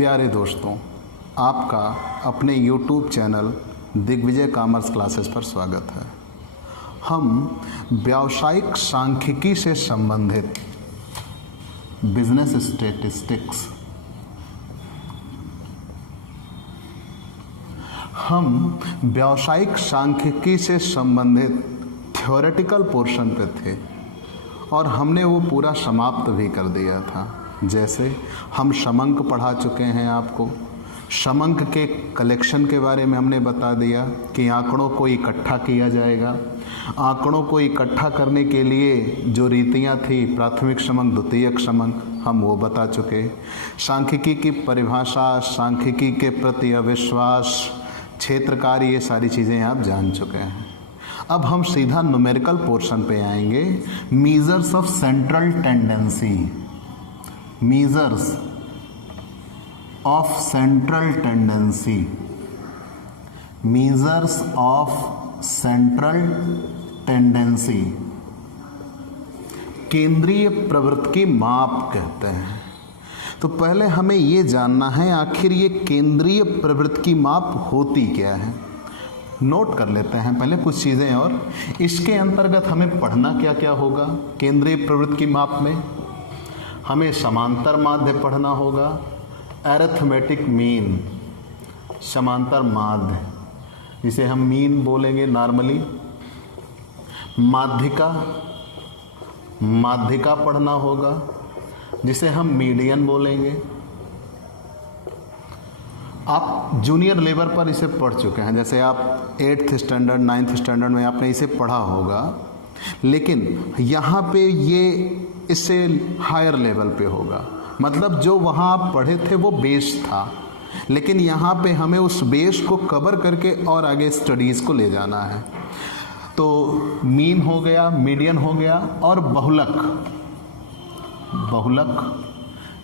प्यारे दोस्तों, आपका अपने YouTube channel Digvijay commerce classes पर स्वागत है। हम व्यावसायिक सांख्यिकी से संबंधित बिजनेस स्टैटिस्टिक्स से संबंधित थ्योरेटिकल पोर्शन पे थे और हमने वो पूरा समाप्त भी कर दिया था। जैसे हम शमंक पढ़ा चुके हैं, आपको शमंक के कलेक्शन के बारे में हमने बता दिया कि आंकड़ों को इकट्ठा किया जाएगा। आंकड़ों को इकट्ठा करने के लिए जो रीतियां थी, प्राथमिक शमंक, द्वितीयक शमंक, हम वो बता चुके। सांख्यिकी की परिभाषा, सांख्यिकी के प्रति अविश्वास, क्षेत्रकार, ये सारी चीज़ें आप जान चुके हैं। अब हम सीधा न्यूमेरिकल पोर्शन पे आएंगे। Measures of central tendency, measures of central tendency, measures of central tendency, केंद्रीय प्रवृत्ति की माप कहते हैं। तो पहले हमें ये जानना है आखिर ये केंद्रीय प्रवृत्ति की माप होती क्या है। नोट कर लेते हैं पहले कुछ चीज़ें, और इसके अंतर्गत हमें पढ़ना क्या क्या होगा। केंद्रीय प्रवृत्ति की माप में हमें समांतर माध्य पढ़ना होगा, अरिथमेटिक मीन, समांतर माध्य जिसे हम मीन बोलेंगे नॉर्मली, माध्यिका पढ़ना होगा जिसे हम मीडियन बोलेंगे। आप जूनियर लेवल पर इसे पढ़ चुके हैं, जैसे आप 8th स्टैंडर्ड 9th स्टैंडर्ड में आपने इसे पढ़ा होगा, लेकिन यहाँ पे ये इससे हायर लेवल पे होगा। मतलब जो वहाँ आप पढ़े थे वो बेस था, लेकिन यहाँ पे हमें उस बेस को कवर करके और आगे स्टडीज़ को ले जाना है। तो मीन हो गया, मीडियन हो गया, और बहुलक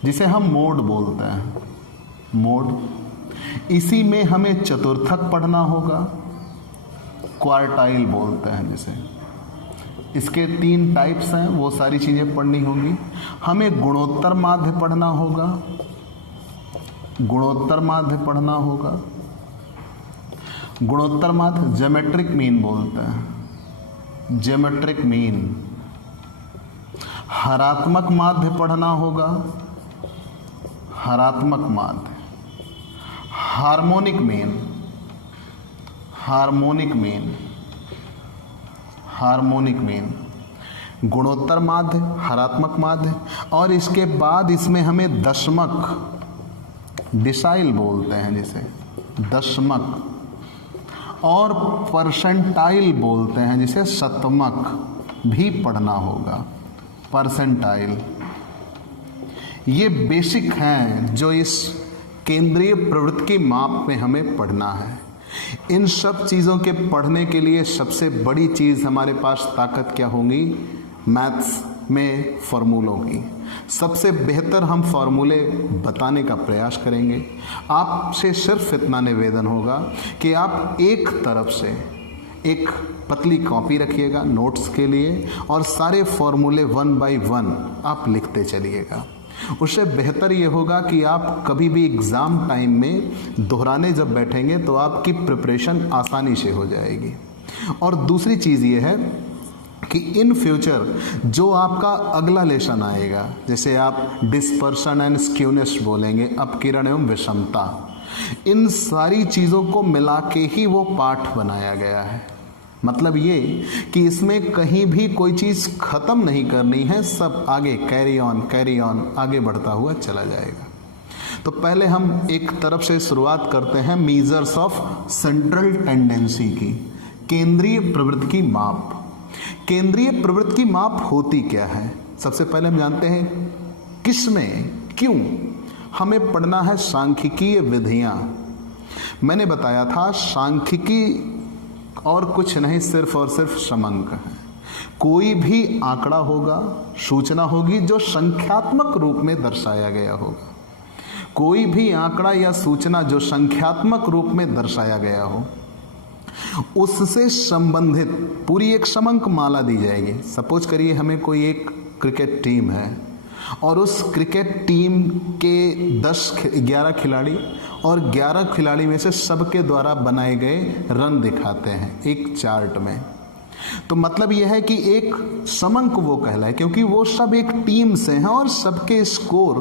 जिसे हम मोड बोलते हैं, मोड। इसी में हमें चतुर्थक पढ़ना होगा, क्वार्टाइल बोलते हैं जिसे। इसके 3 टाइप्स हैं, वो सारी चीज़ें पढ़नी होंगी। हमें गुणोत्तर माध्य पढ़ना होगा, गुणोत्तर माध्य पढ़ना होगा। गुणोत्तर माध्य ज्योमेट्रिक मीन बोलते हैं, ज्योमेट्रिक मीन। हरात्मक माध्य पढ़ना होगा, हरात्मक माध्य। Harmonic mean, harmonic mean, harmonic mean. गुणोत्तर माध्य, हरात्मक माध्य, और इसके बाद इसमें हमें दशमक, डिसाइल बोलते हैं जिसे, दशमक, और परसेंटाइल बोलते हैं जिसे शतमक भी पढ़ना होगा, परसेंटाइल। ये बेसिक हैं जो इस केंद्रीय प्रवृत्ति की माप में हमें पढ़ना है। इन सब चीज़ों के पढ़ने के लिए सबसे बड़ी चीज़ हमारे पास ताकत क्या होगी, मैथ्स में फार्मूलों की। सबसे बेहतर हम फार्मूले बताने का प्रयास करेंगे। आपसे सिर्फ इतना निवेदन होगा कि आप एक तरफ से एक पतली कॉपी रखिएगा नोट्स के लिए, और सारे फार्मूले 1 by 1 आप लिखते चलिएगा। उससे बेहतर ये होगा कि आप कभी भी एग्ज़ाम टाइम में दोहराने जब बैठेंगे तो आपकी प्रिपरेशन आसानी से हो जाएगी। और दूसरी चीज़ ये है कि इन फ्यूचर जो आपका अगला लेसन आएगा, जैसे आप डिस्पर्सन एंड स्क्यूनेस बोलेंगे, अपकिरण एवं विषमता, इन सारी चीज़ों को मिला के ही वो पाठ बनाया गया है। मतलब ये कि इसमें कहीं भी कोई चीज़ ख़त्म नहीं करनी है, सब आगे कैरी ऑन आगे बढ़ता हुआ चला जाएगा। तो पहले हम एक तरफ से शुरुआत करते हैं मेजर्स ऑफ सेंट्रल टेंडेंसी की, केंद्रीय प्रवृत्ति की माप। केंद्रीय प्रवृत्ति की माप होती क्या है। सबसे पहले हम जानते हैं किसमें, क्यों हमें पढ़ना है सांख्यिकीय विधियाँ। मैंने बताया था सांख्यिकी और कुछ नहीं, सिर्फ और सिर्फ शमंक है। कोई भी आंकड़ा होगा, सूचना होगी जो संख्यात्मक रूप में दर्शाया गया होगा। कोई भी आंकड़ा या सूचना जो संख्यात्मक रूप में दर्शाया गया हो, उससे संबंधित पूरी एक शमंक माला दी जाएगी। सपोज करिए हमें कोई एक क्रिकेट टीम है और उस क्रिकेट टीम के 11 खिलाड़ी और 11 खिलाड़ी में से सबके द्वारा बनाए गए रन दिखाते हैं एक चार्ट में। तो मतलब यह है कि एक समंक वो कहलाए, क्योंकि वो सब एक टीम से हैं और सबके स्कोर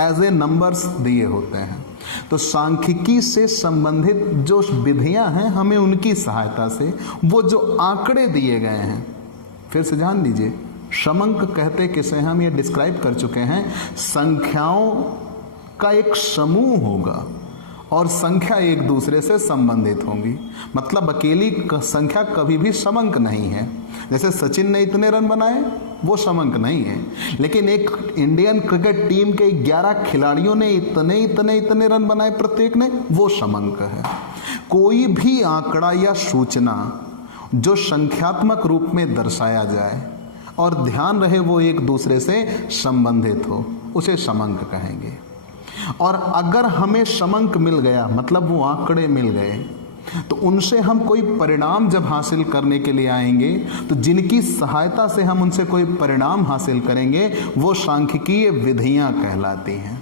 एज ए नंबर्स दिए होते हैं। तो सांख्यिकी से संबंधित जो विधियां हैं, हमें उनकी सहायता से वो जो आंकड़े दिए गए हैं, फिर से जान लीजिए, समंक कहते किसे हम ये डिस्क्राइब कर चुके हैं। संख्याओं का एक समूह होगा और संख्या एक दूसरे से संबंधित होंगी। मतलब अकेली संख्या कभी भी समंक नहीं है। जैसे सचिन ने इतने रन बनाए, वो समंक नहीं है, लेकिन एक इंडियन क्रिकेट टीम के 11 खिलाड़ियों ने इतने रन बनाए प्रत्येक ने, वो समंक है। कोई भी आंकड़ा या सूचना जो संख्यात्मक रूप में दर्शाया जाए और ध्यान रहे वो एक दूसरे से संबंधित हो, उसे समंक कहेंगे। और अगर हमें समंक मिल गया, मतलब वो आंकड़े मिल गए, तो उनसे हम कोई परिणाम जब हासिल करने के लिए आएंगे, तो जिनकी सहायता से हम उनसे कोई परिणाम हासिल करेंगे, वो सांख्यिकीय विधियां कहलाती हैं।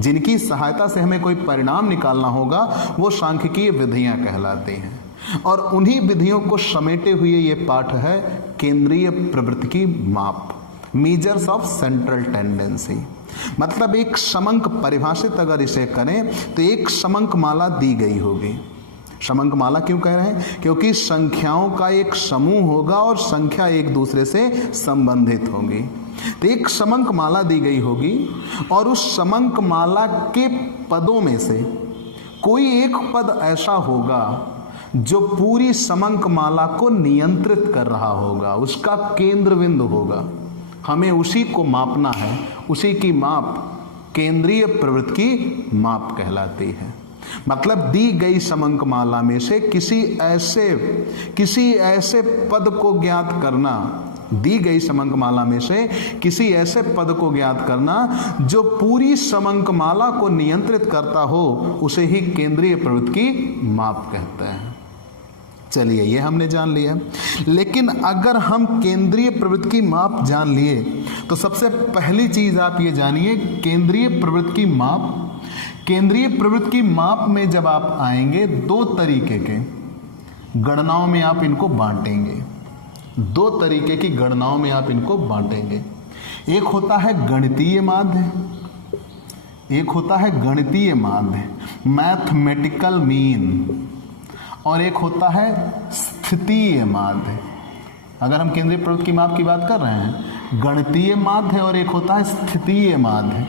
जिनकी सहायता से हमें कोई परिणाम निकालना होगा, वो सांख्यिकीय विधियां कहलाती हैं। और उन्हीं विधियों को समेटे हुए ये पाठ है केंद्रीय प्रवृत्ति की माप, मेजर्स ऑफ सेंट्रल टेंडेंसी। मतलब एक समंक परिभाषित अगर इसे करें तो एक समंक माला दी गई होगी। समंक माला क्यों कह रहे हैं? क्योंकि संख्याओं का एक समूह होगा और संख्या एक दूसरे से संबंधित होगी। तो एक समंक माला दी गई होगी और उस समंक माला के पदों में से कोई एक पद ऐसा होगा जो पूरी समंक माला को नियंत्रित कर रहा होगा, उसका केंद्र बिंदु होगा। हमें उसी को मापना है, उसी की माप केंद्रीय प्रवृत्ति की माप कहलाती है। मतलब दी गई समंक माला में से किसी ऐसे पद को ज्ञात करना, दी गई समंक माला में से किसी ऐसे पद को ज्ञात करना जो पूरी समंक माला को नियंत्रित करता हो, उसे ही केंद्रीय प्रवृत्ति की माप कहते हैं। चलिए, ये हमने जान लिया। लेकिन अगर हम केंद्रीय प्रवृत्ति की माप जान लिए, तो सबसे पहली चीज आप ये जानिए, केंद्रीय प्रवृत्ति की माप, केंद्रीय प्रवृत्ति की माप में जब आप आएंगे, दो तरीके के गणनाओं में आप इनको बांटेंगे। दो तरीके की गणनाओं में आप इनको बांटेंगे। एक होता है गणितीय माध्य, एक होता है गणितीय माध्य, मैथमेटिकल मीन, और एक होता है स्थितीय माध्य। अगर हम केंद्रीय प्रवृत्ति की माप की बात कर रहे हैं, गणितीय माध्य और एक होता है स्थितीय माध्य।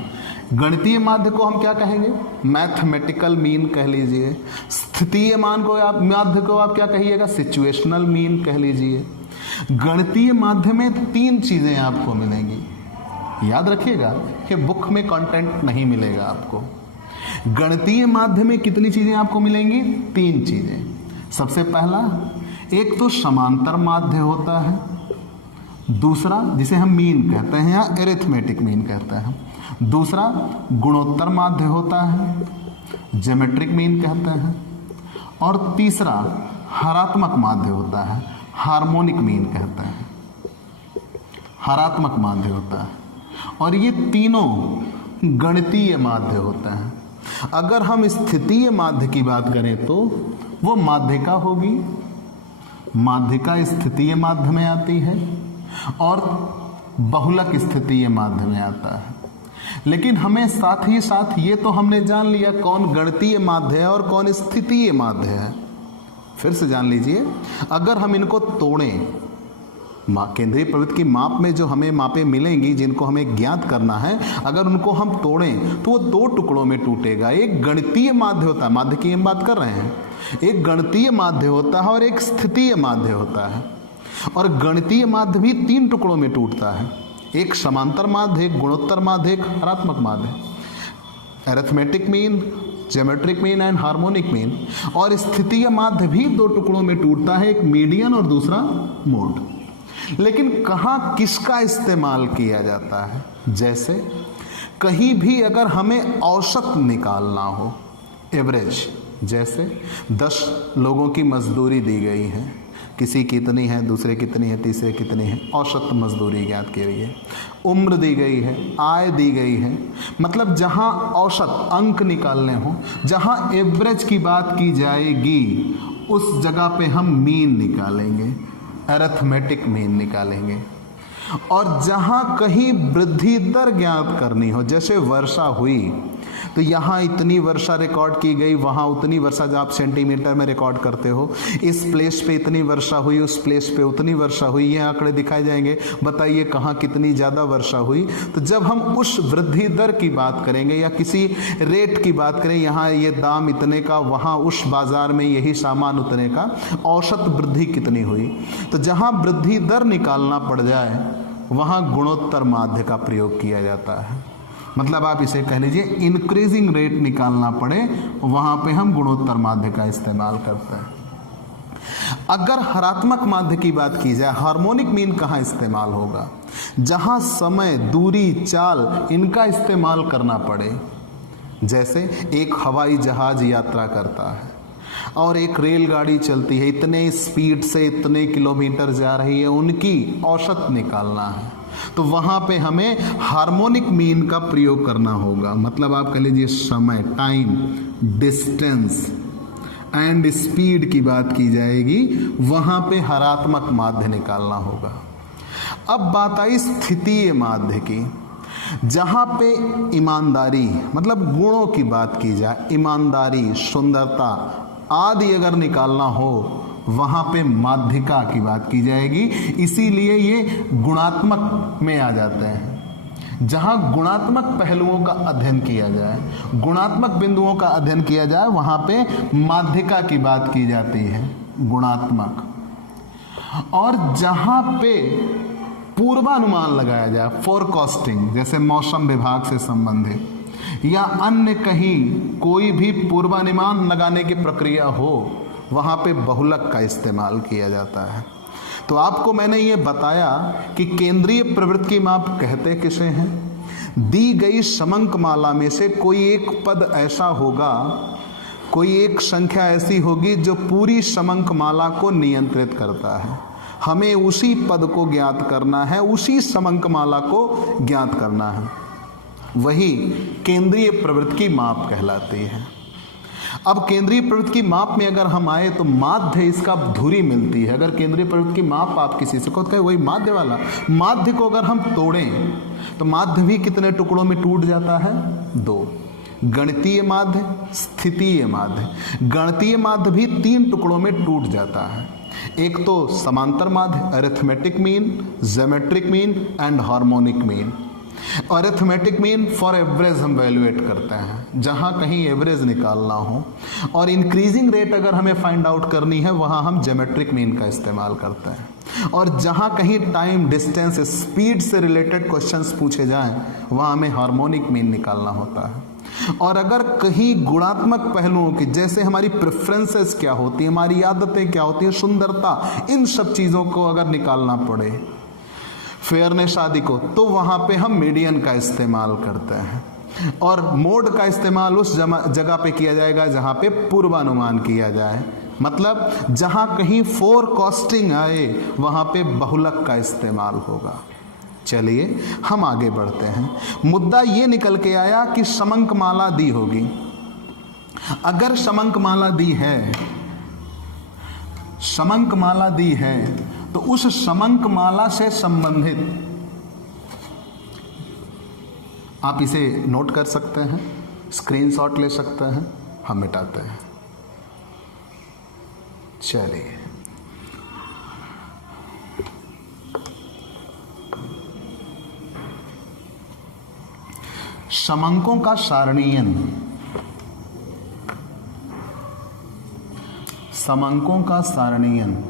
गणितीय माध्य को हम क्या कहेंगे? मैथमेटिकल मीन कह लीजिए। स्थितीय माध्य को आप क्या कहिएगा? सिचुएशनल मीन कह लीजिए। गणितीय माध्य में 3 चीजें आपको मिलेंगी। याद रखिएगा कि बुक में कंटेंट नहीं मिलेगा आपको। गणितीय माध्य में कितनी चीजें आपको मिलेंगी? 3 चीजें। सबसे पहला, एक तो समांतर माध्य होता है, दूसरा जिसे हम मीन कहते हैं या एरिथमेटिक मीन कहते हैं, दूसरा गुणोत्तर माध्य होता है, ज्योमेट्रिक मीन कहते हैं, और तीसरा हरात्मक माध्य होता है, हार्मोनिक मीन कहते हैं, हरात्मक माध्य होता है। और ये तीनों गणितीय माध्य होता है। अगर हम स्थितीय माध्य की बात करें तो वो माध्यिका होगी। माध्यिका स्थितीय माध्य में आती है और बहुलक स्थितीय माध्य में आता है। लेकिन हमें साथ ही साथ ये तो हमने जान लिया कौन गणितीय माध्य है और कौन स्थितीय माध्य है। फिर से जान लीजिए, अगर हम इनको तोड़ें, केंद्रीय प्रवृत्ति की माप में जो हमें मापें मिलेंगी जिनको हमें ज्ञात करना है, अगर उनको हम तोड़ें तो वो 2 टुकड़ों में टूटेगा। एक गणितीय माध्य होता है, माध्य की हम बात कर रहे हैं, एक गणितीय माध्य होता है और एक स्थितीय माध्य होता है। और गणितीय माध्य भी 3 टुकड़ों में टूटता है, एक समांतर माध्य, एक गुणोत्तर माध्य, एक हरात्मक माध्य, arithmetic mean, geometric mean and harmonic mean. और स्थितीय माध्य भी 2 टुकड़ों में टूटता है, एक मीडियन और दूसरा मोड। लेकिन कहाँ किसका इस्तेमाल किया जाता है? जैसे कहीं भी अगर हमें औसत निकालना हो, एवरेज, जैसे 10 लोगों की मजदूरी दी गई है, किसी कितनी है, दूसरे कितनी है, तीसरे कितनी है, औसत मजदूरी ज्ञात की गई है, उम्र दी गई है, आय दी गई है। मतलब जहाँ औसत अंक निकालने हो, जहाँ एवरेज की बात की जाएगी, उस जगह पे हम मीन निकालेंगे, अरिथमेटिक मीन निकालेंगे। और जहाँ कहीं वृद्धि दर ज्ञात करनी हो, जैसे वर्षा हुई तो यहाँ इतनी वर्षा रिकॉर्ड की गई, वहाँ उतनी वर्षा, जो आप सेंटीमीटर में रिकॉर्ड करते हो, इस प्लेस पे इतनी वर्षा हुई, उस प्लेस पे उतनी वर्षा हुई, ये आंकड़े दिखाए जाएंगे, बताइए कहाँ कितनी ज़्यादा वर्षा हुई। तो जब हम उस वृद्धि दर की बात करेंगे या किसी रेट की बात करें, यहाँ ये दाम इतने का, वहाँ उस बाज़ार में यही सामान उतने का, औसत वृद्धि कितनी हुई, तो जहाँ वृद्धि दर निकालना पड़ जाए वहाँ गुणोत्तर माध्य का प्रयोग किया जाता है। मतलब आप इसे कह लीजिए इंक्रीजिंग रेट निकालना पड़े, वहाँ पे हम गुणोत्तर माध्य का इस्तेमाल करते हैं। अगर हरात्मक माध्य की बात की जाए, हार्मोनिक मीन कहाँ इस्तेमाल होगा? जहाँ समय, दूरी, चाल, इनका इस्तेमाल करना पड़े। जैसे एक हवाई जहाज यात्रा करता है और एक रेलगाड़ी चलती है, इतने स्पीड से इतने किलोमीटर जा रही है, उनकी औसत निकालना है, तो वहाँ पे हमें हार्मोनिक मीन का प्रयोग करना होगा। मतलब आप कह लीजिए समय, टाइम, डिस्टेंस एंड स्पीड की बात की जाएगी, वहाँ पे हरात्मक माध्य निकालना होगा। अब बात आई स्थितीय माध्य की, जहाँ पे ईमानदारी, मतलब गुणों की बात की जाए, ईमानदारी, सुंदरता आदि अगर निकालना हो, वहाँ पे माध्यिका की बात की जाएगी। इसीलिए ये गुणात्मक में आ जाते हैं। जहाँ गुणात्मक पहलुओं का अध्ययन किया जाए, गुणात्मक बिंदुओं का अध्ययन किया जाए, वहाँ पे माध्यिका की बात की जाती है, गुणात्मक। और जहाँ पे पूर्वानुमान लगाया जाए, फोरकास्टिंग, जैसे मौसम विभाग से संबंधित या अन्य कहीं कोई भी पूर्वानुमान लगाने की प्रक्रिया हो, वहाँ पे बहुलक का इस्तेमाल किया जाता है। तो आपको मैंने ये बताया कि केंद्रीय प्रवृत्ति की माप कहते किसे हैं? दी गई समंकमाला में से कोई एक पद ऐसा होगा, कोई एक संख्या ऐसी होगी जो पूरी समंकमाला को नियंत्रित करता है। हमें उसी पद को ज्ञात करना है, उसी समंकमाला को ज्ञात करना है, वही केंद्रीय प्रवृत्ति की माप कहलाती है। अब केंद्रीय प्रवृत्ति की माप में अगर हम आए तो माध्य इसका धुरी मिलती है। अगर केंद्रीय प्रवृत्ति की माप आप किसी से कहो तो वही माध्य वाला, माध्य को अगर हम तोड़ें तो माध्य भी कितने टुकड़ों में टूट जाता है? 2। गणितीय माध्य, स्थितीय माध्य। गणितीय माध्य भी 3 टुकड़ों में टूट जाता है। एक तो समांतर माध्य, arithmetic mean, geometric mean and harmonic mean. Arithmetic mean for average हम वैल्यूएट करते हैं, जहां कहीं एवरेज निकालना हो, और इंक्रीजिंग रेट अगर हमें फाइंड आउट करनी है, वहां हम ज्योमेट्रिक मीन का इस्तेमाल करते हैं। और जहां कहीं टाइम, डिस्टेंस, स्पीड से रिलेटेड क्वेश्चंस पूछे जाएं, वहां हमें हार्मोनिक मीन निकालना होता है। और अगर कहीं गुणात्मक पहलुओं की, जैसे हमारी प्रेफरेंसेस क्या होती है, हमारी आदतें क्या होती है, सुंदरता, इन सब चीज़ों को अगर निकालना पड़े, फेयरनेस आदि को, तो वहाँ पे हम मीडियन का इस्तेमाल करते हैं। और मोड का इस्तेमाल उस जगह पे किया जाएगा जहाँ पे पूर्वानुमान किया जाए। मतलब जहाँ कहीं फोरकास्टिंग आए, वहाँ पे बहुलक का इस्तेमाल होगा। चलिए हम आगे बढ़ते हैं। मुद्दा ये निकल के आया कि समंकमाला दी होगी। अगर समंकमाला दी है, समंकमाला दी है, तो उस समंकमाला से संबंधित आप इसे नोट कर सकते हैं, स्क्रीनशॉट ले सकते हैं, हम मिटाते हैं। चलिए, समंकों का सारणीयन, समंकों का सारणीयन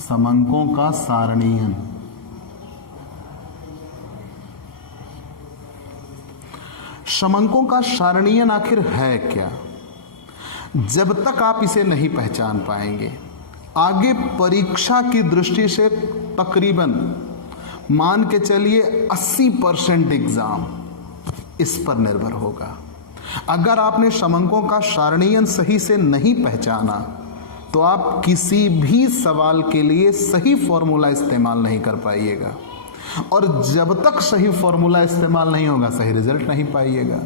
समंकों का सारणीयन समंकों का सारणीयन आखिर है क्या? जब तक आप इसे नहीं पहचान पाएंगे, आगे परीक्षा की दृष्टि से तकरीबन मान के चलिए 80% एग्जाम इस पर निर्भर होगा। अगर आपने समंकों का सारणीयन सही से नहीं पहचाना तो आप किसी भी सवाल के लिए सही फॉर्मूला इस्तेमाल नहीं कर पाइएगा, और जब तक सही फॉर्मूला इस्तेमाल नहीं होगा सही रिजल्ट नहीं पाइएगा।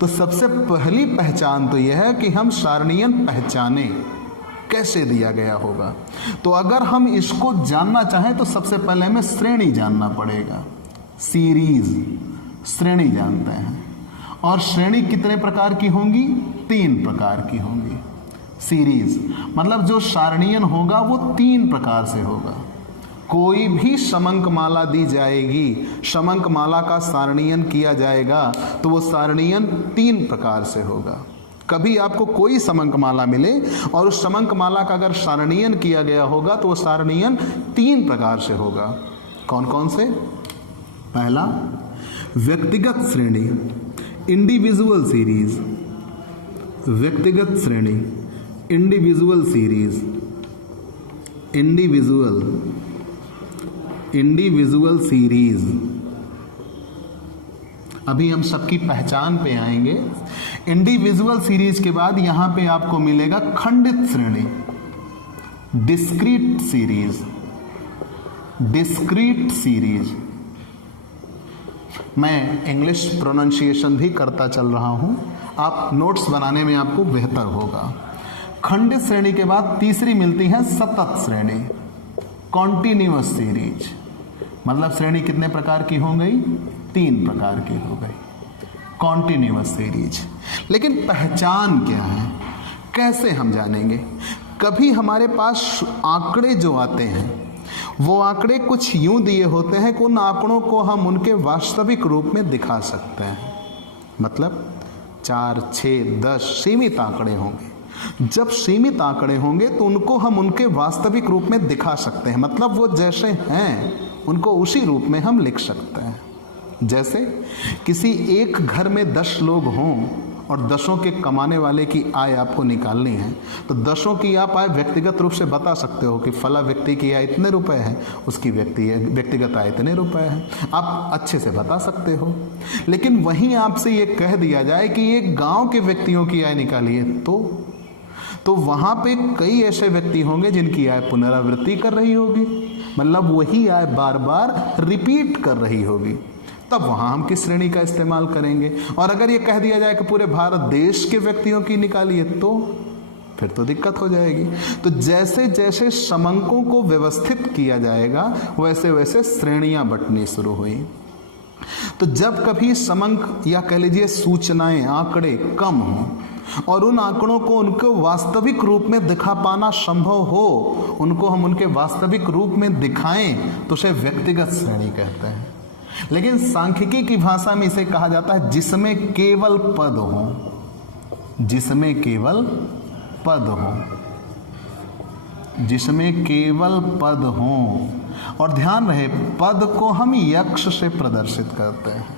तो सबसे पहली पहचान तो यह है कि हम सारणीयन पहचाने कैसे दिया गया होगा। तो अगर हम इसको जानना चाहें तो सबसे पहले हमें श्रेणी जानना पड़ेगा। सीरीज श्रेणी जानते हैं, और श्रेणी कितने प्रकार की होंगी? 3 प्रकार की होंगी। सीरीज मतलब जो सारणीयन होगा वो 3 प्रकार से होगा। कोई भी समंक माला दी जाएगी, समंक माला का सारणीयन किया जाएगा तो वो सारणीयन 3 प्रकार से होगा। कभी आपको कोई समंक माला मिले और उस समंक माला का अगर सारणीयन किया गया होगा तो वो सारणीयन 3 प्रकार से होगा। कौन कौन से? पहला, व्यक्तिगत श्रेणी, इंडिविजुअल सीरीज। व्यक्तिगत श्रेणी, इंडिविजुअल सीरीज, इंडिविजुअल सीरीज। अभी हम सबकी पहचान पे आएंगे। इंडिविजुअल सीरीज के बाद यहां पे आपको मिलेगा खंडित श्रेणी, डिस्क्रीट सीरीज। डिस्क्रीट सीरीज, मैं इंग्लिश प्रोनाउंसिएशन भी करता चल रहा हूं, आप नोट्स बनाने में आपको बेहतर होगा। खंडित श्रेणी के बाद तीसरी मिलती है सतत श्रेणी, कॉन्टिन्यूअस सीरीज। मतलब श्रेणी कितने प्रकार की हो गई? 3 प्रकार की हो गई, कॉन्टिन्यूअस सीरीज। लेकिन पहचान क्या है, कैसे हम जानेंगे? कभी हमारे पास आंकड़े जो आते हैं वो आंकड़े कुछ यूं दिए होते हैं कि उन आंकड़ों को हम उनके वास्तविक रूप में दिखा सकते हैं। मतलब 4, 6, 10 सीमित आंकड़े होंगे। जब सीमित आंकड़े होंगे तो उनको हम उनके वास्तविक रूप में दिखा सकते हैं। मतलब वो जैसे हैं उनको उसी रूप में हम लिख सकते हैं। जैसे किसी एक घर में 10 लोग हों और 10 के कमाने वाले की आय आपको निकालनी है, तो 10 की आप आय व्यक्तिगत रूप से बता सकते हो कि फला व्यक्ति की आय इतने रुपए है, उसकी व्यक्तिगत आय इतने रुपए है, आप अच्छे से बता सकते हो। लेकिन वहीं आपसे ये कह दिया जाए कि एक गांव के व्यक्तियों की आय निकालिए, तो वहां पे कई ऐसे व्यक्ति होंगे जिनकी आय पुनरावृत्ति कर रही होगी, मतलब वही आय बार बार रिपीट कर रही होगी। तब वहां हम किस श्रेणी का इस्तेमाल करेंगे? और अगर ये कह दिया जाए कि पूरे भारत देश के व्यक्तियों की निकालिए, तो फिर तो दिक्कत हो जाएगी। तो जैसे जैसे समंकों को व्यवस्थित किया जाएगा वैसे वैसे श्रेणियां बंटनी शुरू हुई। तो जब कभी समंक या कह लीजिए सूचनाएं, आंकड़े कम हो और उन आंकड़ों को उनको वास्तविक रूप में दिखा पाना संभव हो, उनको हम उनके वास्तविक रूप में दिखाएं, तो उसे व्यक्तिगत श्रेणी कहते हैं। लेकिन सांख्यिकी की भाषा में इसे कहा जाता है जिसमें केवल पद हो, जिसमें केवल पद हो, जिसमें केवल पद हो। और ध्यान रहे, पद को हम यक्ष से प्रदर्शित करते हैं।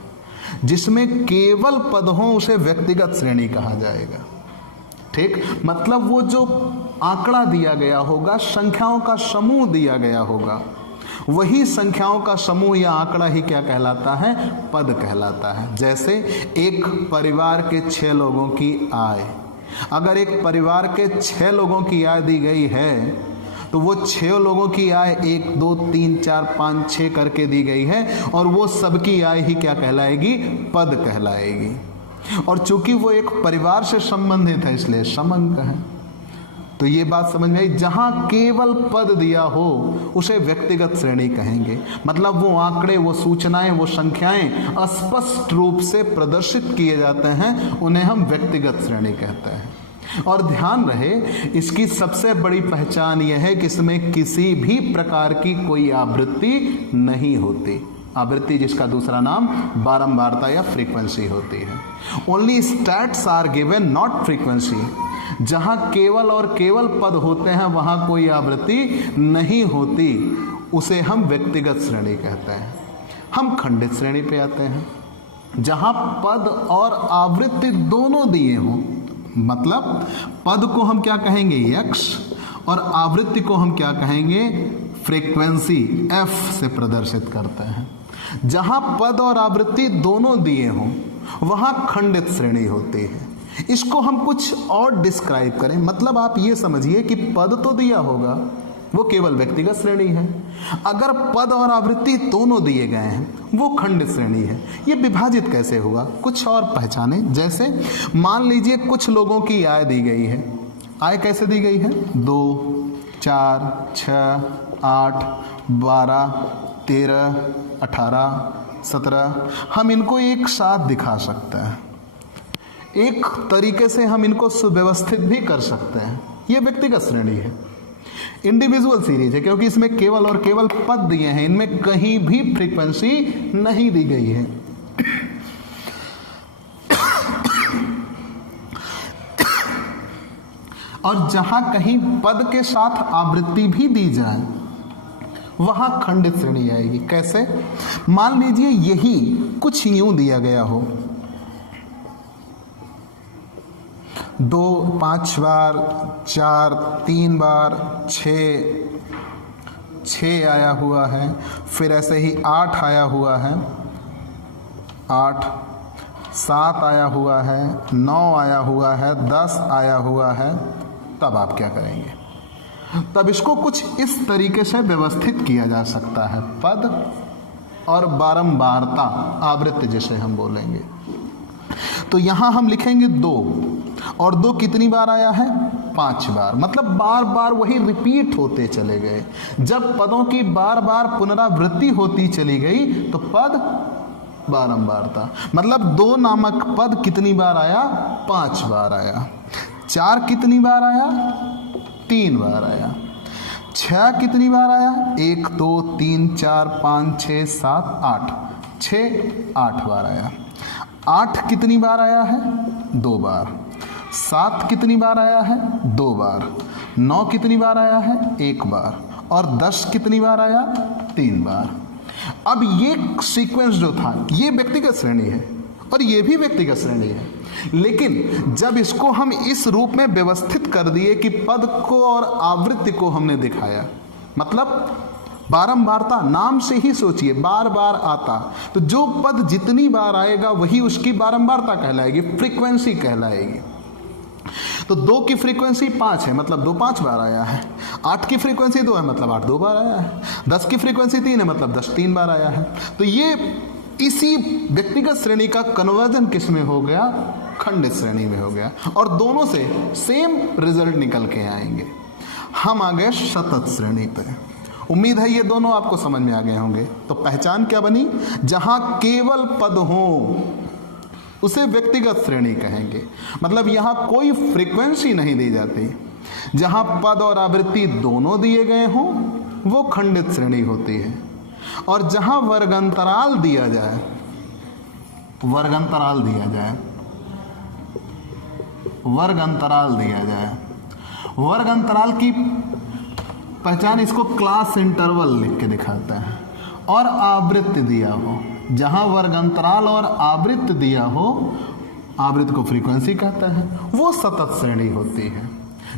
जिसमें केवल पद हो उसे व्यक्तिगत श्रेणी कहा जाएगा। ठीक, मतलब वो जो आंकड़ा दिया गया होगा, संख्याओं का समूह दिया गया होगा, वही संख्याओं का समूह या आंकड़ा ही क्या कहलाता है? पद कहलाता है। जैसे एक परिवार के 6 लोगों की आय, अगर एक परिवार के 6 लोगों की आय दी गई है तो वो 6 लोगों की आय 1, 2, 3, 4, 5, 6 करके दी गई है, और वो सबकी आय ही क्या कहलाएगी? पद कहलाएगी। और चूंकि वो एक परिवार से संबंधित है इसलिए समंक है। तो ये बात समझ में आई। जहां केवल पद दिया हो उसे व्यक्तिगत श्रेणी कहेंगे। मतलब वो आंकड़े, वो सूचनाएं, वो संख्याएं स्पष्ट रूप से प्रदर्शित किए जाते हैं, उन्हें हम व्यक्तिगत श्रेणी कहते हैं। और ध्यान रहे, इसकी सबसे बड़ी पहचान यह है कि इसमें किसी भी प्रकार की कोई आवृत्ति नहीं होती। आवृत्ति जिसका दूसरा नाम बारंबारता या फ्रीक्वेंसी होती है। Only stats are given, not frequency. जहां केवल और केवल पद होते हैं वहां कोई आवृत्ति नहीं होती, उसे हम व्यक्तिगत श्रेणी कहते हैं। हम खंडित श्रेणी पे आते हैं, जहां पद और आवृत्ति दोनों दिए हों। मतलब पद को हम क्या कहेंगे? यक्ष, और आवृत्ति को हम क्या कहेंगे? फ्रीक्वेंसी, एफ से प्रदर्शित करते हैं। जहां पद और आवृत्ति दोनों दिए हों वहां खंडित श्रेणी होती है। इसको हम कुछ और डिस्क्राइब करें, मतलब आप ये समझिए कि पद तो दिया होगा, वो केवल व्यक्तिगत श्रेणी है। अगर पद और आवृत्ति दोनों दिए गए हैं, वो खंडित श्रेणी है। ये विभाजित कैसे हुआ, कुछ और पहचाने। जैसे मान लीजिए कुछ लोगों की आय दी गई है। आय कैसे दी गई है? 2, 4, 6, 8, 12, 13, 18, 17। हम इनको एक साथ दिखा सकते हैं, एक तरीके से हम इनको सुव्यवस्थित भी कर सकते हैं। ये व्यक्तिगत श्रेणी है, इंडिविजुअल सीरीज है, क्योंकि इसमें केवल और केवल पद दिए हैं, इनमें कहीं भी फ्रीक्वेंसी नहीं दी गई है। और जहां कहीं पद के साथ आवृत्ति भी दी जाए, वहां खंडित श्रेणी आएगी। कैसे? मान लीजिए यही कुछ यूं दिया गया हो, 2 5 बार, 4 3 बार, 6 आया हुआ है, फिर ऐसे ही 8 आया हुआ है, 8, 7 आया हुआ है, 9 आया हुआ है, 10 आया हुआ है। तब आप क्या करेंगे? तब इसको कुछ इस तरीके से व्यवस्थित किया जा सकता है, पद और बारंबारता, आवृत्ति जिसे हम बोलेंगे। तो यहां हम लिखेंगे 2, और 2 कितनी बार आया है? 5 बार। मतलब बार बार वही रिपीट होते चले गए। जब पदों की बार बार पुनरावृत्ति होती चली गई तो पद बारंबारता। मतलब 2 नामक पद कितनी बार आया? 5 बार आया। 4 कितनी बार आया? 3 बार आया। 6 कितनी बार आया? 1 2 3 4 5 6 7 8, 6 8 बार आया। 8 कितनी बार आया है? 2 बार। 7 कितनी बार आया है? 2 बार। 9 कितनी बार आया है? 1 बार। और 10 कितनी बार आया? 3 बार। अब ये सीक्वेंस जो था, ये व्यक्तिगत श्रेणी है और ये भी व्यक्तिगत श्रेणी है। लेकिन जब इसको हम इस रूप में व्यवस्थित कर दिए कि पद को और आवृत्ति को हमने दिखाया, मतलब बारंबारता, नाम से ही सोचिए, बार बार आता, तो जो पद जितनी बार आएगा वही उसकी बारंबारता कहलाएगी, फ्रीक्वेंसी कहलाएगी। तो 2 की फ्रीक्वेंसी 5 है, मतलब 2 5 बार आया है। 8 की फ्रीक्वेंसी 2 है, मतलब 8 2 बार आया है। 10 की फ्रीक्वेंसी 3 है, मतलब 10 3 बार आया है। तो ये इसी व्यक्तिगत श्रेणी का कन्वर्जन किस में हो गया? खंडित श्रेणी में हो गया। और दोनों से सेम रिजल्ट निकल के आएंगे। हम आ गए सतत श्रेणी पे। उम्मीद है ये दोनों आपको समझ में आ गए होंगे। तो पहचान क्या बनी? जहां केवल पद हो उसे व्यक्तिगत श्रेणी कहेंगे, मतलब यहां कोई फ्रीक्वेंसी नहीं दी जाती। जहां पद और आवृत्ति दोनों दिए गए हों वो खंडित श्रेणी होती है। और जहां वर्गांतराल दिया जाए, वर्गांतराल दिया जाए, वर्गांतराल दिया जाए, वर्गांतराल की पहचान इसको क्लास इंटरवल लिख के दिखाता है। और आवृत्ति दिया हो, जहां वर्गांतराल और आवृत्ति दिया हो, आवृत्ति को फ्रीक्वेंसी कहता है, वो सतत श्रेणी होती है।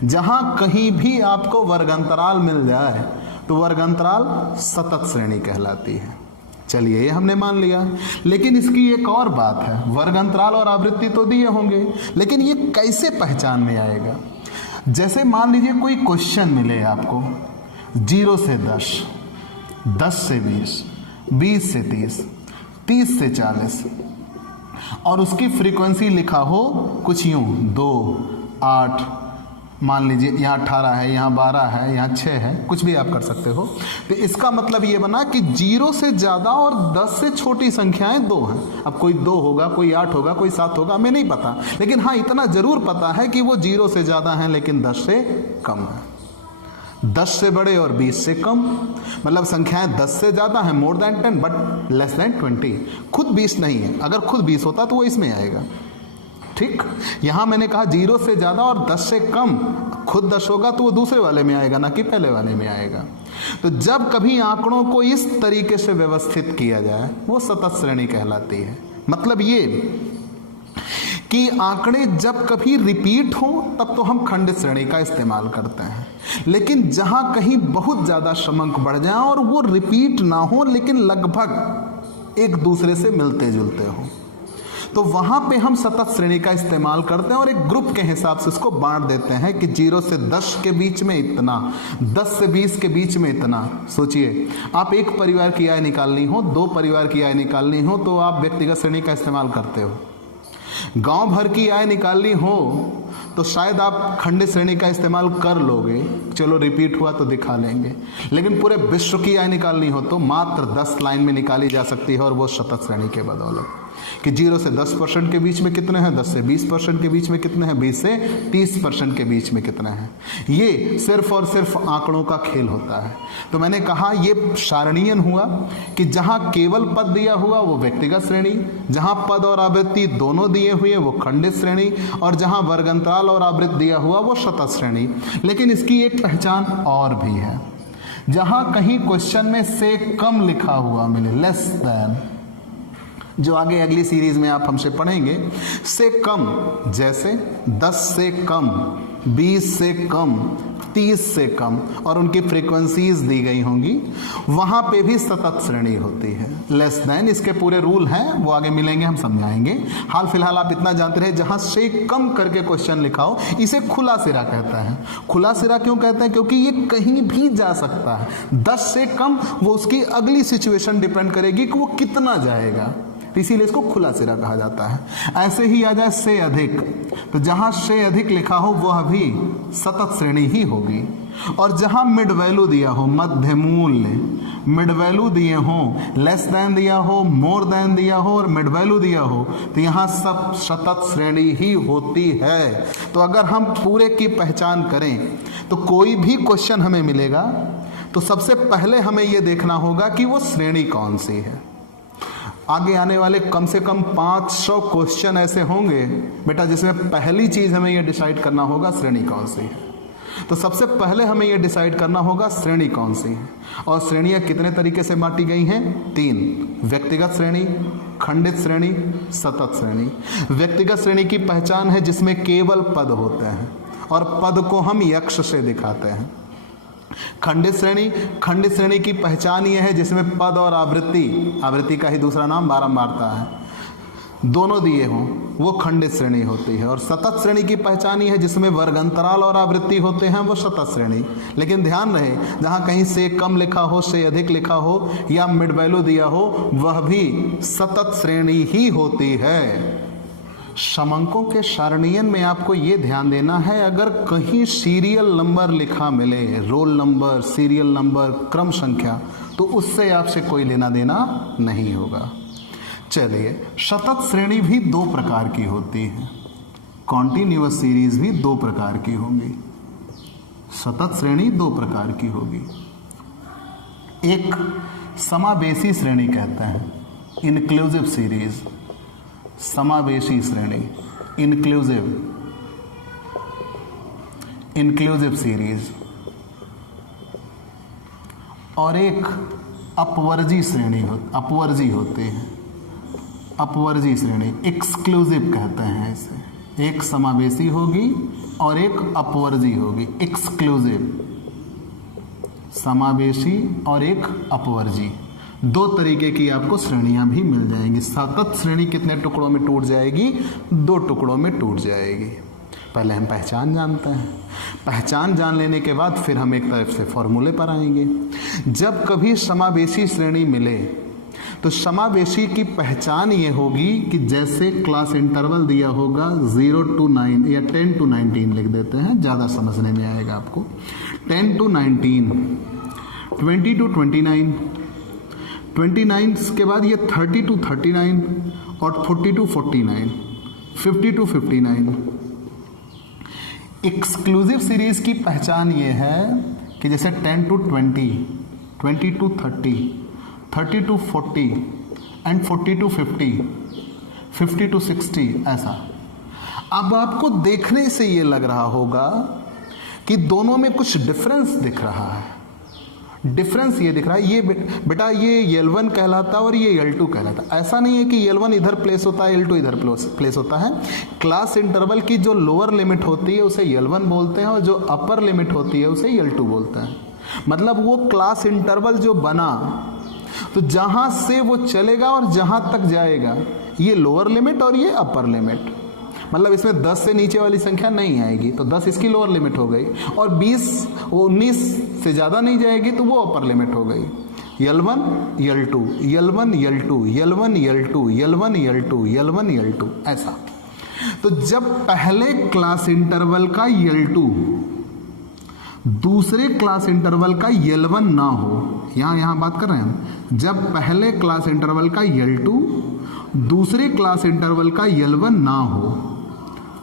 जहां कहीं भी आपको वर्गांतराल मिल जाए तो वर्गांतराल सतत श्रेणी कहलाती है। चलिए ये हमने मान लिया, लेकिन इसकी एक और बात है। वर्गांतराल और आवृत्ति तो दिए होंगे, लेकिन ये कैसे पहचान में आएगा? जैसे मान लीजिए कोई क्वेश्चन मिले आपको, 0 से 10, 10 से 20, 20 से 30, 30 से 40, और उसकी फ्रीक्वेंसी लिखा हो कुछ यूं 2 8, मान लीजिए यहाँ 18 है, यहाँ 12 है, यहाँ 6 है, कुछ भी आप कर सकते हो। तो इसका मतलब ये बना कि 0 से ज़्यादा और 10 से छोटी संख्याएं 2 हैं। अब कोई 2 होगा, कोई 8 होगा, कोई 7 होगा, हमें नहीं पता, लेकिन हाँ इतना ज़रूर पता है कि वो 0 से ज़्यादा हैं लेकिन 10 से कम है। 10 से बड़े और 20 से कम, मतलब संख्याएं 10 से ज़्यादा हैं, more than 10 but less than 20। खुद 20 नहीं है, अगर खुद 20 होता तो वो इसमें आएगा। ठीक, यहां मैंने कहा 0 से ज्यादा और 10 से कम, खुद 10 होगा तो वो दूसरे वाले में आएगा, ना कि पहले वाले में आएगा। तो जब कभी आंकड़ों को इस तरीके से व्यवस्थित किया जाए वो सतत श्रेणी कहलाती है। मतलब ये कि आंकड़े जब कभी रिपीट हो तब तो हम खंडित श्रेणी का इस्तेमाल करते हैं, लेकिन जहां कहीं बहुत ज्यादा क्रमांक बढ़ जाए और वो रिपीट ना हो लेकिन लगभग एक दूसरे से मिलते जुलते हो, तो वहां पे हम सतत श्रेणी का इस्तेमाल करते हैं और एक ग्रुप के हिसाब से उसको बांट देते हैं कि 0 से 10 के बीच में इतना, 10 से 20 के बीच में इतना। सोचिए, आप एक परिवार की आय निकालनी हो, 2 परिवार की आय निकालनी हो तो आप व्यक्तिगत श्रेणी का इस्तेमाल करते हो। गांव भर की आय निकालनी हो तो शायद आप खंडित श्रेणी का इस्तेमाल कर लोगे, चलो रिपीट हुआ तो दिखा लेंगे। लेकिन पूरे विश्व की आय निकालनी हो तो मात्र 10 लाइन में निकाली जा सकती है, और वो सतत श्रेणी के बदौलत कि 0 से 10% के बीच में कितने हैं, 10 से 20% के बीच में कितने हैं, 20 से 30% के बीच में कितने हैं। ये सिर्फ और सिर्फ आंकड़ों का खेल होता है। तो मैंने कहा ये सारणीयन हुआ कि जहां केवल पद दिया हुआ वो व्यक्तिगत श्रेणी, जहां पद और आवृत्ति दोनों दिए हुए वो खंडित श्रेणी, और जहां वर्गंतराल और आवृत्ति दिया हुआ वो सतत श्रेणी। लेकिन इसकी एक पहचान और भी है, जहां कहीं क्वेश्चन में से कम लिखा हुआ मिले, लेस देन, जो आगे अगली सीरीज में आप हमसे पढ़ेंगे, से कम, जैसे 10 से कम, 20 से कम, 30 से कम, और उनकी फ्रीक्वेंसीज दी गई होंगी, वहां पे भी सतत श्रेणी होती है। लेस देन, इसके पूरे रूल हैं, वो आगे मिलेंगे, हम समझाएंगे। हाल फिलहाल आप इतना जानते रहे, जहां से कम करके क्वेश्चन लिखा हो इसे खुला सिरा कहता है। खुला सिरा क्यों कहते हैं? क्योंकि ये कहीं भी जा सकता है। 10 से कम, वो उसकी अगली सिचुएशन डिपेंड करेगी कि वो कितना जाएगा, इसीलिए इसको खुला सिरा कहा जाता है। ऐसे ही आ जाए से अधिक, तो जहां से अधिक लिखा हो वह भी सतत श्रेणी ही होगी। और जहां मिड वैल्यू दिया हो, मध्य मूल्य, मिड वैल्यू दिए हो, लेस देन दिया हो, मोर देन दिया हो और मिड वैल्यू दिया हो, तो यहां सब सतत श्रेणी ही होती है। तो अगर हम पूरे की पहचान करें तो कोई भी क्वेश्चन हमें मिलेगा तो सबसे पहले हमें यह देखना होगा कि वो श्रेणी कौन सी है। आगे आने वाले कम से कम 500 क्वेश्चन ऐसे होंगे बेटा जिसमें पहली चीज हमें यह डिसाइड करना होगा श्रेणी कौन सी है। तो सबसे पहले हमें यह डिसाइड करना होगा श्रेणी कौन सी है। और श्रेणियां कितने तरीके से बांटी गई हैं? 3, व्यक्तिगत श्रेणी, खंडित श्रेणी, सतत श्रेणी। व्यक्तिगत श्रेणी की पहचान है जिसमें केवल पद होते हैं और पद को हम यक्ष से दिखाते हैं। खंडित खंडित श्रेणी की पहचान यह है जिसमें पद और आवृत्ति का ही दूसरा नाम बारंबारता है, दोनों दिए हों, वो खंडित श्रेणी होती है। और सतत श्रेणी की पहचान यह है जिसमें वर्गंतराल और आवृत्ति होते हैं, वो सतत श्रेणी। लेकिन ध्यान रहे, जहां कहीं से कम लिखा हो, से अधिक लिखा हो या मिड वैल्यू दिया हो, वह भी सतत श्रेणी ही होती है। समंकों के सारणीयन में आपको ये ध्यान देना है, अगर कहीं सीरियल नंबर लिखा मिले, रोल नंबर, सीरियल नंबर, क्रम संख्या, तो उससे आपसे कोई लेना देना नहीं होगा। चलिए, सतत श्रेणी भी 2 प्रकार की होती है, कॉन्टिन्यूअस सीरीज भी 2 प्रकार की होंगी। सतत श्रेणी 2 प्रकार की होगी। एक समावेशी श्रेणी कहते हैं, इंक्लूसिव सीरीज, समावेशी श्रेणी, इंक्लूसिव सीरीज। और एक अपवर्जी श्रेणी अपवर्जी होती है, अपवर्जी श्रेणी, एक्सक्लूसिव कहते हैं इसे। एक समावेशी होगी और एक अपवर्जी होगी, एक्सक्लूसिव, समावेशी और एक अपवर्जी। 2 तरीके की आपको श्रेणियां भी मिल जाएंगी। सतत श्रेणी कितने टुकड़ों में टूट जाएगी? 2 टुकड़ों में टूट जाएगी। पहले हम पहचान जानते हैं, पहचान जान लेने के बाद फिर हम एक तरफ से फॉर्मूले पर आएंगे। जब कभी समावेशी श्रेणी मिले तो समावेशी की पहचान ये होगी कि जैसे क्लास इंटरवल दिया होगा 0 to 9 या 10 to 19 लिख देते हैं, ज़्यादा समझने में आएगा आपको। 10 to 19, 20 to 29, 29 के बाद ये 30 to 39 और 40 to 49, 50 to 59। एक्सक्लूसिव सीरीज की पहचान ये है कि जैसे 10 to 20, 20 to 30, 30 to 40 and 40 to 50, 50 to 60, ऐसा। अब आपको देखने से ये लग रहा होगा कि दोनों में कुछ डिफरेंस दिख रहा है। डिफरेंस ये दिख रहा है, ये बेटा ये L1 कहलाता है और ये L2 कहलाता है। ऐसा नहीं है कि L1 इधर प्लेस होता है, L2 इधर प्लेस होता है। क्लास इंटरवल की जो लोअर लिमिट होती है उसे L1 बोलते हैं और जो अपर लिमिट होती है उसे L2 बोलते हैं। मतलब वो क्लास इंटरवल जो बना, तो जहां से वो चलेगा और जहां तक जाएगा ये लोअर लिमिट और ये अपर लिमिट, मतलब इसमें 10 से नीचे वाली संख्या नहीं आएगी, तो 10 इसकी लोअर लिमिट हो गई, और 19 से ज़्यादा नहीं जाएगी तो वो अपर लिमिट हो गई। L1 L2 L1 L2 L1 L2 L1 L2 L1 L2 ऐसा। तो जब पहले क्लास इंटरवल का L2 दूसरे क्लास इंटरवल का L1 ना हो, यहाँ बात कर रहे हैं हम, जब पहले क्लास इंटरवल का L2 दूसरे क्लास इंटरवल का L1 ना हो,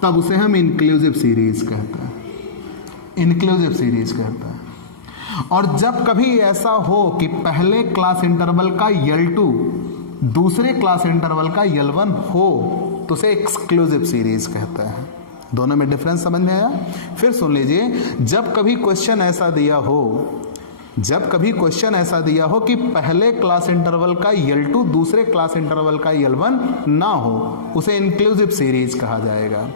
तब उसे हम इंक्लूसिव सीरीज कहते हैं, इंक्लूसिव सीरीज कहते हैं। और जब कभी ऐसा हो कि पहले क्लास इंटरवल का L2 दूसरे क्लास इंटरवल का L1 हो, तो उसे एक्सक्लूसिव सीरीज कहते हैं। दोनों में डिफरेंस समझ में आया? फिर सुन लीजिए, जब कभी क्वेश्चन ऐसा दिया हो कि पहले क्लास इंटरवल का L2 दूसरे क्लास इंटरवल का L1 ना हो, उसे इंक्लूसिव सीरीज कहा जाएगा।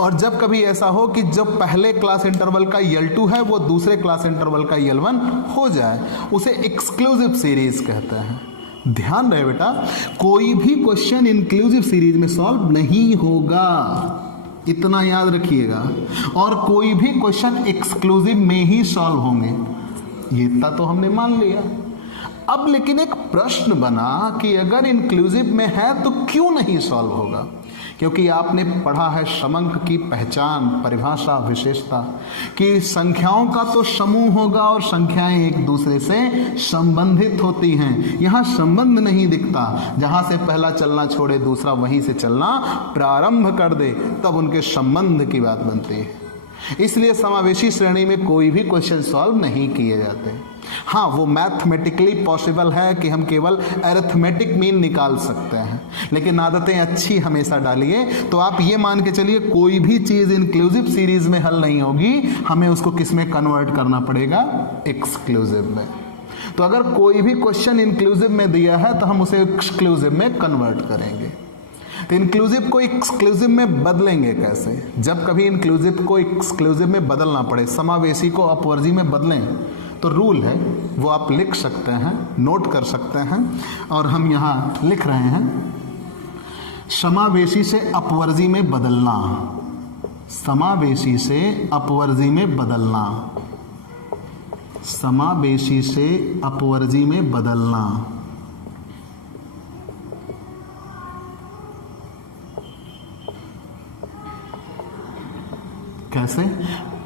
और जब कभी ऐसा हो कि जब पहले क्लास इंटरवल का L2 है वो दूसरे क्लास इंटरवल का L1 हो जाए, उसे एक्सक्लूसिव सीरीज कहते हैं। ध्यान रहे बेटा, कोई भी क्वेश्चन इंक्लूसिव सीरीज में सॉल्व नहीं होगा, इतना याद रखिएगा, और कोई भी क्वेश्चन एक्सक्लूसिव में ही सॉल्व होंगे, ये इतना तो हमने मान लिया। अब लेकिन एक प्रश्न बना कि अगर इंक्लूसिव में है तो क्यों नहीं सॉल्व होगा? क्योंकि आपने पढ़ा है समंक की पहचान, परिभाषा, विशेषता, कि संख्याओं का तो समूह होगा और संख्याएं एक दूसरे से संबंधित होती हैं। यहाँ संबंध नहीं दिखता, जहाँ से पहला चलना छोड़े दूसरा वहीं से चलना प्रारंभ कर दे, तब उनके संबंध की बात बनती है। इसलिए समावेशी श्रेणी में कोई भी क्वेश्चन सॉल्व नहीं किए जाते। हाँ, वो मैथमेटिकली पॉसिबल है कि हम केवल अरिथमेटिक मीन निकाल सकते हैं, लेकिन आदतें अच्छी हमेशा डालिए। तो आप ये मान के चलिए, कोई भी चीज़ इंक्लूसिव सीरीज में हल नहीं होगी, हमें उसको किस में कन्वर्ट करना पड़ेगा? एक्सक्लूसिव में। तो अगर कोई भी क्वेश्चन इंक्लूसिव में दिया है तो हम उसे एक्सक्लूसिव में कन्वर्ट करेंगे। तो इंक्लूसिव को एक्सक्लूसिव में बदलेंगे कैसे? जब कभी इंक्लूसिव को एक्सक्लूसिव में बदलना पड़े, समावेशी को अपवर्जी में बदलें, तो रूल है, वो आप लिख सकते हैं, नोट कर सकते हैं, और हम यहाँ लिख रहे हैं, समावेशी से अपवर्जी में बदलना, समावेशी से अपवर्जी में बदलना, समावेशी से अपवर्जी में बदलना। कैसे?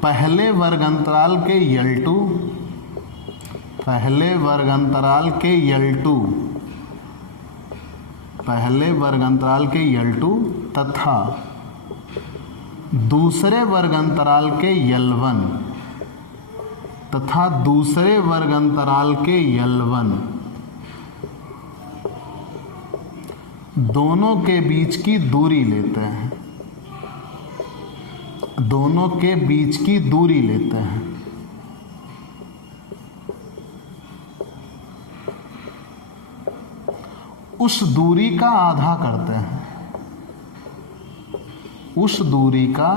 पहले वर्ग अंतराल के L2, पहले वर्ग अंतराल के L2, पहले वर्ग अंतराल के L2 तथा दूसरे वर्ग अंतराल के L1 तथा दूसरे वर्ग अंतराल के L1 दोनों के बीच की दूरी लेते हैं, दोनों के बीच की दूरी लेते हैं। उस दूरी का आधा करते हैं, उस दूरी का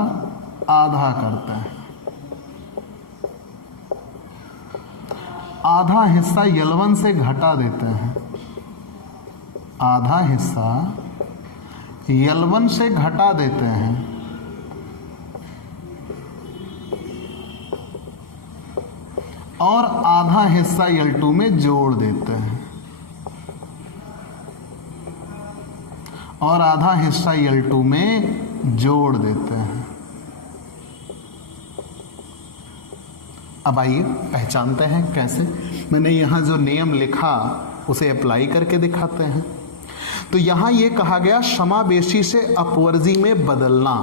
आधा करते हैं। आधा हिस्सा L1 से घटा देते हैं, आधा हिस्सा L1 से घटा देते हैं, और आधा हिस्सा L2 में जोड़ देते हैं, और आधा हिस्सा L2 में जोड़ देते हैं। अब आइए पहचानते हैं कैसे। मैंने यहाँ जो नियम लिखा उसे अप्लाई करके दिखाते हैं। तो यहाँ ये कहा गया समावेशी से अपवर्जी में बदलना।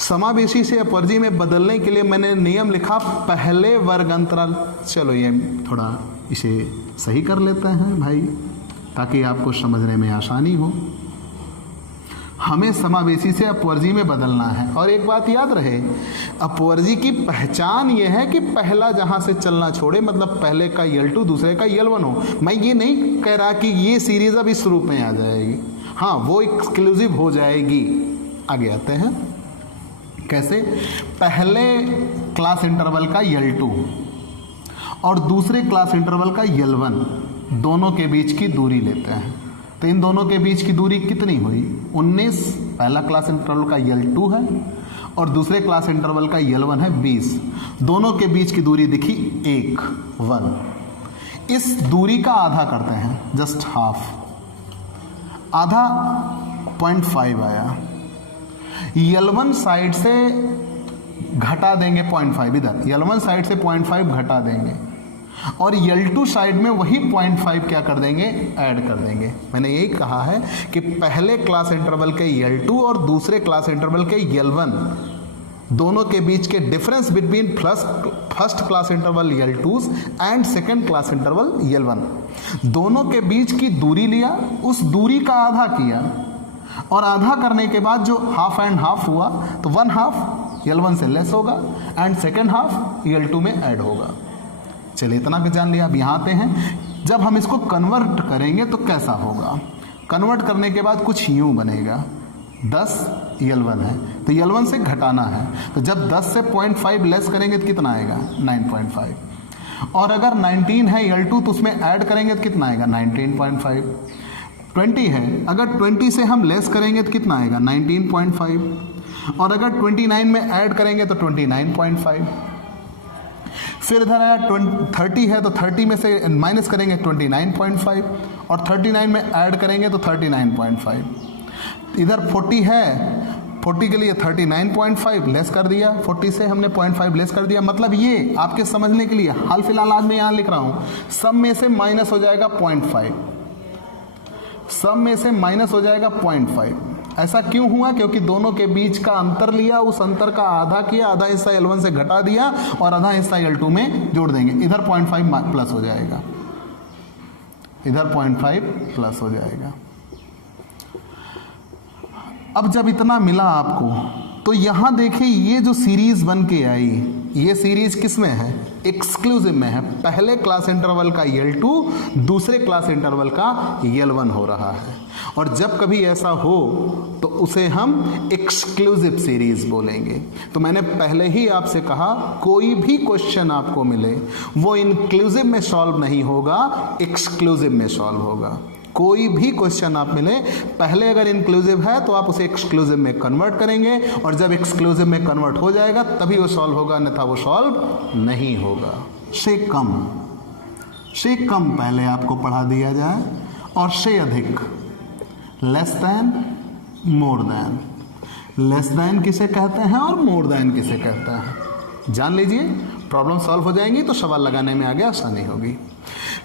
समावेशी से अपवर्जी में बदलने के लिए मैंने नियम लिखा, पहले वर्ग अंतराल। चलो ये थोड़ा इसे सही कर लेते हैं भाई, ताकि आपको समझने में आसानी हो। हमें समावेशी से अपवर्जी में बदलना है। और एक बात याद रहे, अपवर्जी की पहचान ये है कि पहला जहाँ से चलना छोड़े, मतलब पहले का L2 दूसरे का L1 हो। मैं ये नहीं कह रहा कि ये सीरीज अब इस रूप में आ जाएगी, हाँ वो एक्सक्लूसिव हो जाएगी। आगे आते हैं कैसे। पहले क्लास इंटरवल का L2 और दूसरे क्लास इंटरवल का L1 दोनों के बीच की दूरी लेते हैं। तो इन दोनों के बीच की दूरी कितनी हुई? 19। पहला क्लास इंटरवल का L2 है और दूसरे क्लास इंटरवल का L1 है 20। दोनों के बीच की दूरी दिखी 1। इस दूरी का आधा करते हैं, जस्ट हाफ। आधा 0.5 आया। L1 साइड से घटा देंगे 0.5, इधर L1 साइड से 0.5 घटा देंगे और L2 साइड में वही 0.5 क्या कर देंगे? ऐड कर देंगे। मैंने यही कहा है कि पहले क्लास इंटरवल के L2 और दूसरे क्लास इंटरवल के L1 दोनों के बीच के difference between first class interval L2 and second class interval L1, दोनों के बीच की दूरी लिया, उस दूरी का आधा किया और आधा करने के बाद जो हाफ एंड हाफ हुआ तो 1/2 L1 से लेस होगा एंड सेकेंड हाफ L2 में ऐड होगा। चलिए इतना भी जान लिया। अब यहाँ आते हैं, जब हम इसको कन्वर्ट करेंगे तो कैसा होगा? कन्वर्ट करने के बाद कुछ यूँ बनेगा, 10 L1 है तो L1 से घटाना है, तो जब 10 से 0.5 लेस करेंगे तो कितना आएगा? 9.5। और अगर 19 है L2 तो उसमें ऐड करेंगे तो कितना आएगा? 19.5। 20 है, अगर 20 से हम लेस करेंगे तो कितना आएगा? 19.5। और अगर 29 में ऐड करेंगे तो 29.5। फिर इधर आया 30 है तो 30 में से माइनस करेंगे 29.5 और 39 में ऐड करेंगे तो 39.5। इधर 40 है, 40 के लिए 39.5 लेस कर दिया, 40 से हमने 0.5 लेस कर दिया। मतलब ये आपके समझने के लिए हाल फिलहाल आज मैं यहाँ लिख रहा हूँ, सब में से माइनस हो जाएगा 0.5, सब में से माइनस हो जाएगा 0.5। ऐसा क्यों हुआ? क्योंकि दोनों के बीच का अंतर लिया, उस अंतर का आधा किया, आधा हिस्सा L1 से घटा दिया और आधा हिस्सा L2 में जोड़ देंगे। इधर 0.5 प्लस हो जाएगा, इधर 0.5 प्लस हो जाएगा। अब जब इतना मिला आपको तो यहाँ देखिए ये जो सीरीज बन के आई, ये सीरीज किस में है? एक्सक्लूसिव में है। पहले क्लास इंटरवल का L2 दूसरे क्लास इंटरवल का L1 हो रहा है। और जब कभी ऐसा हो तो उसे हम एक्सक्लूसिव सीरीज बोलेंगे। तो मैंने पहले ही आपसे कहा, कोई भी क्वेश्चन आपको मिले वो इंक्लूसिव में सॉल्व नहीं होगा, एक्सक्लूसिव में सॉल्व होगा। कोई भी क्वेश्चन आप मिले, पहले अगर इंक्लूसिव है तो आप उसे एक्सक्लूसिव में कन्वर्ट करेंगे और जब एक्सक्लूसिव में कन्वर्ट हो जाएगा तभी वो सॉल्व होगा, अन्यथा वो सॉल्व नहीं होगा। से कम पहले आपको पढ़ा दिया जाए और से अधिक, less than, more than. Less than किसे कहते हैं और मोर दैन किसे कहते हैं जान लीजिए, प्रॉब्लम सॉल्व हो जाएंगी तो सवाल लगाने में आगे आसानी होगी।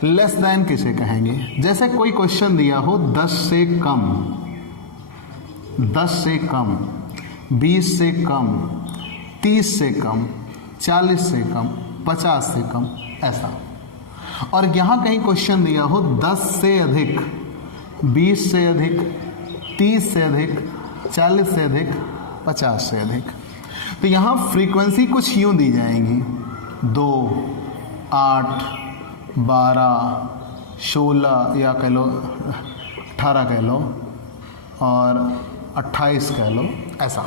लेस दैन किसे कहेंगे? जैसे कोई क्वेश्चन दिया हो 10 से कम, 10 से कम, 20 से कम, 30 से कम, 40 से कम, 50 से कम, ऐसा। और यहाँ कहीं क्वेश्चन दिया हो 10 से अधिक, 20 से अधिक, 30 से अधिक, 40 से अधिक, 50 से अधिक, तो यहाँ फ्रीक्वेंसी कुछ यूँ दी जाएंगी, 2, 8, 12, 16 या कह लो 18 कह लो और 28 कह लो, ऐसा।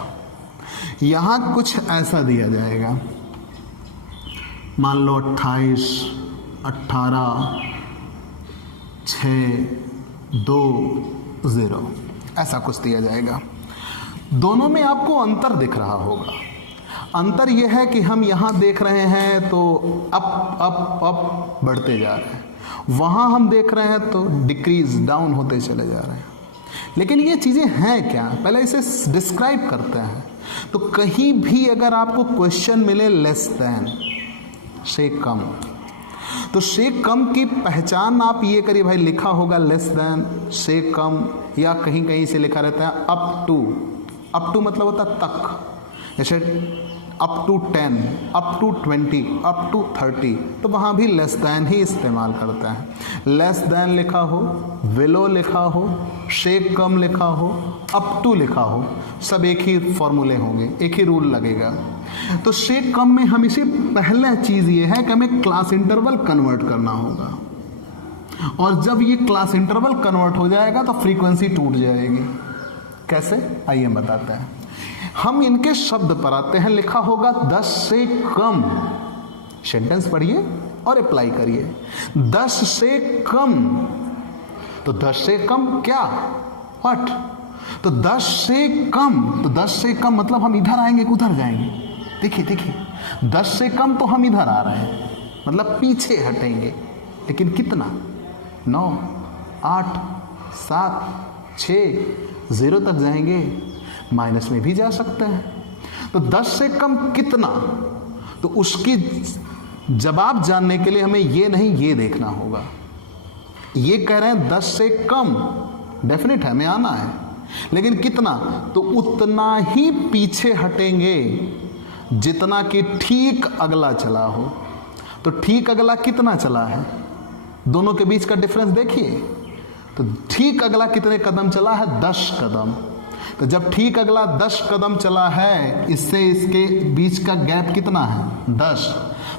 यहाँ कुछ ऐसा दिया जाएगा, मान लो 28, 18, 6, 2, 0, ऐसा कुछ दिया जाएगा। दोनों में आपको अंतर दिख रहा होगा। अंतर यह है कि हम यहाँ देख रहे हैं तो अप अप अप बढ़ते जा रहे हैं, वहाँ हम देख रहे हैं तो डिक्रीज डाउन होते चले जा रहे हैं। लेकिन ये चीज़ें हैं क्या, पहले इसे डिस्क्राइब करते हैं। तो कहीं भी अगर आपको क्वेश्चन मिले लेस दैन, से कम, तो से कम की पहचान आप ये करिए, भाई लिखा होगा लेस दैन, से कम, या कहीं कहीं से लिखा रहता है अप टू। अप टू मतलब होता तक, जैसे up to 10, up to 20, up to 30, तो वहाँ भी लेस दैन ही इस्तेमाल करते हैं। लेस दैन लिखा हो, विलो लिखा हो, से कम लिखा हो, अप टू लिखा हो, सब एक ही फॉर्मूले होंगे, एक ही रूल लगेगा। तो से कम में हम इसे पहला चीज़ ये है कि हमें क्लास इंटरवल कन्वर्ट करना होगा, और जब ये क्लास इंटरवल कन्वर्ट हो जाएगा तो फ्रीक्वेंसी टूट जाएगी। कैसे, आइए बताते हैं। हम इनके शब्द पर आते हैं। लिखा होगा 10 से कम, सेंटेंस पढ़िए और अप्लाई करिए। 10 से कम तो 10 से कम क्या, व्हाट? तो 10 से कम, तो 10 से कम मतलब हम इधर आएंगे कि उधर जाएंगे? देखिए देखिए, 10 से कम तो हम इधर आ रहे हैं, मतलब पीछे हटेंगे, लेकिन कितना? 9, 8, 7, 6, 0 तक जाएंगे, माइनस में भी जा सकते हैं। तो 10 से कम कितना, तो उसकी जवाब जानने के लिए हमें ये नहीं ये देखना होगा। ये कह रहे हैं 10 से कम, डेफिनेट है, हमें आना है, लेकिन कितना? तो उतना ही पीछे हटेंगे जितना कि ठीक अगला चला हो। तो ठीक अगला कितना चला है, दोनों के बीच का डिफरेंस देखिए। तो ठीक अगला कितने कदम चला है? 10 कदम। तो जब ठीक अगला 10 कदम चला है, इससे इसके बीच का गैप कितना है? 10।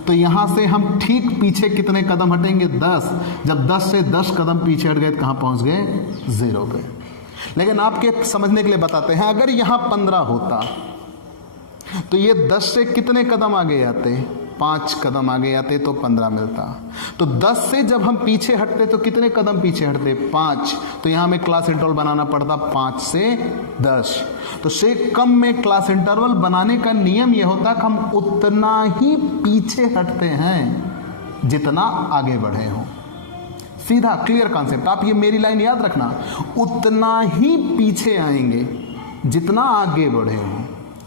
तो यहां से हम ठीक पीछे कितने कदम हटेंगे? 10। जब 10 से 10 कदम पीछे हट गए तो कहां पहुंच गए? 0 पे। लेकिन आपके समझने के लिए बताते हैं, अगर यहां 15 होता तो ये 10 से कितने कदम आगे आते? 5 कदम आगे आते तो 15 मिलता। तो 10 से जब हम पीछे हटते तो कितने कदम पीछे हटते? 5। तो यहां हमें क्लास इंटरवल बनाना पड़ता 5 से 10। तो से कम में क्लास इंटरवल बनाने का नियम यह होता कि हम उतना ही पीछे हटते हैं जितना आगे बढ़े हों। सीधा क्लियर कॉन्सेप्ट, आप ये मेरी लाइन याद रखना, उतना ही पीछे आएंगे जितना आगे बढ़े हों।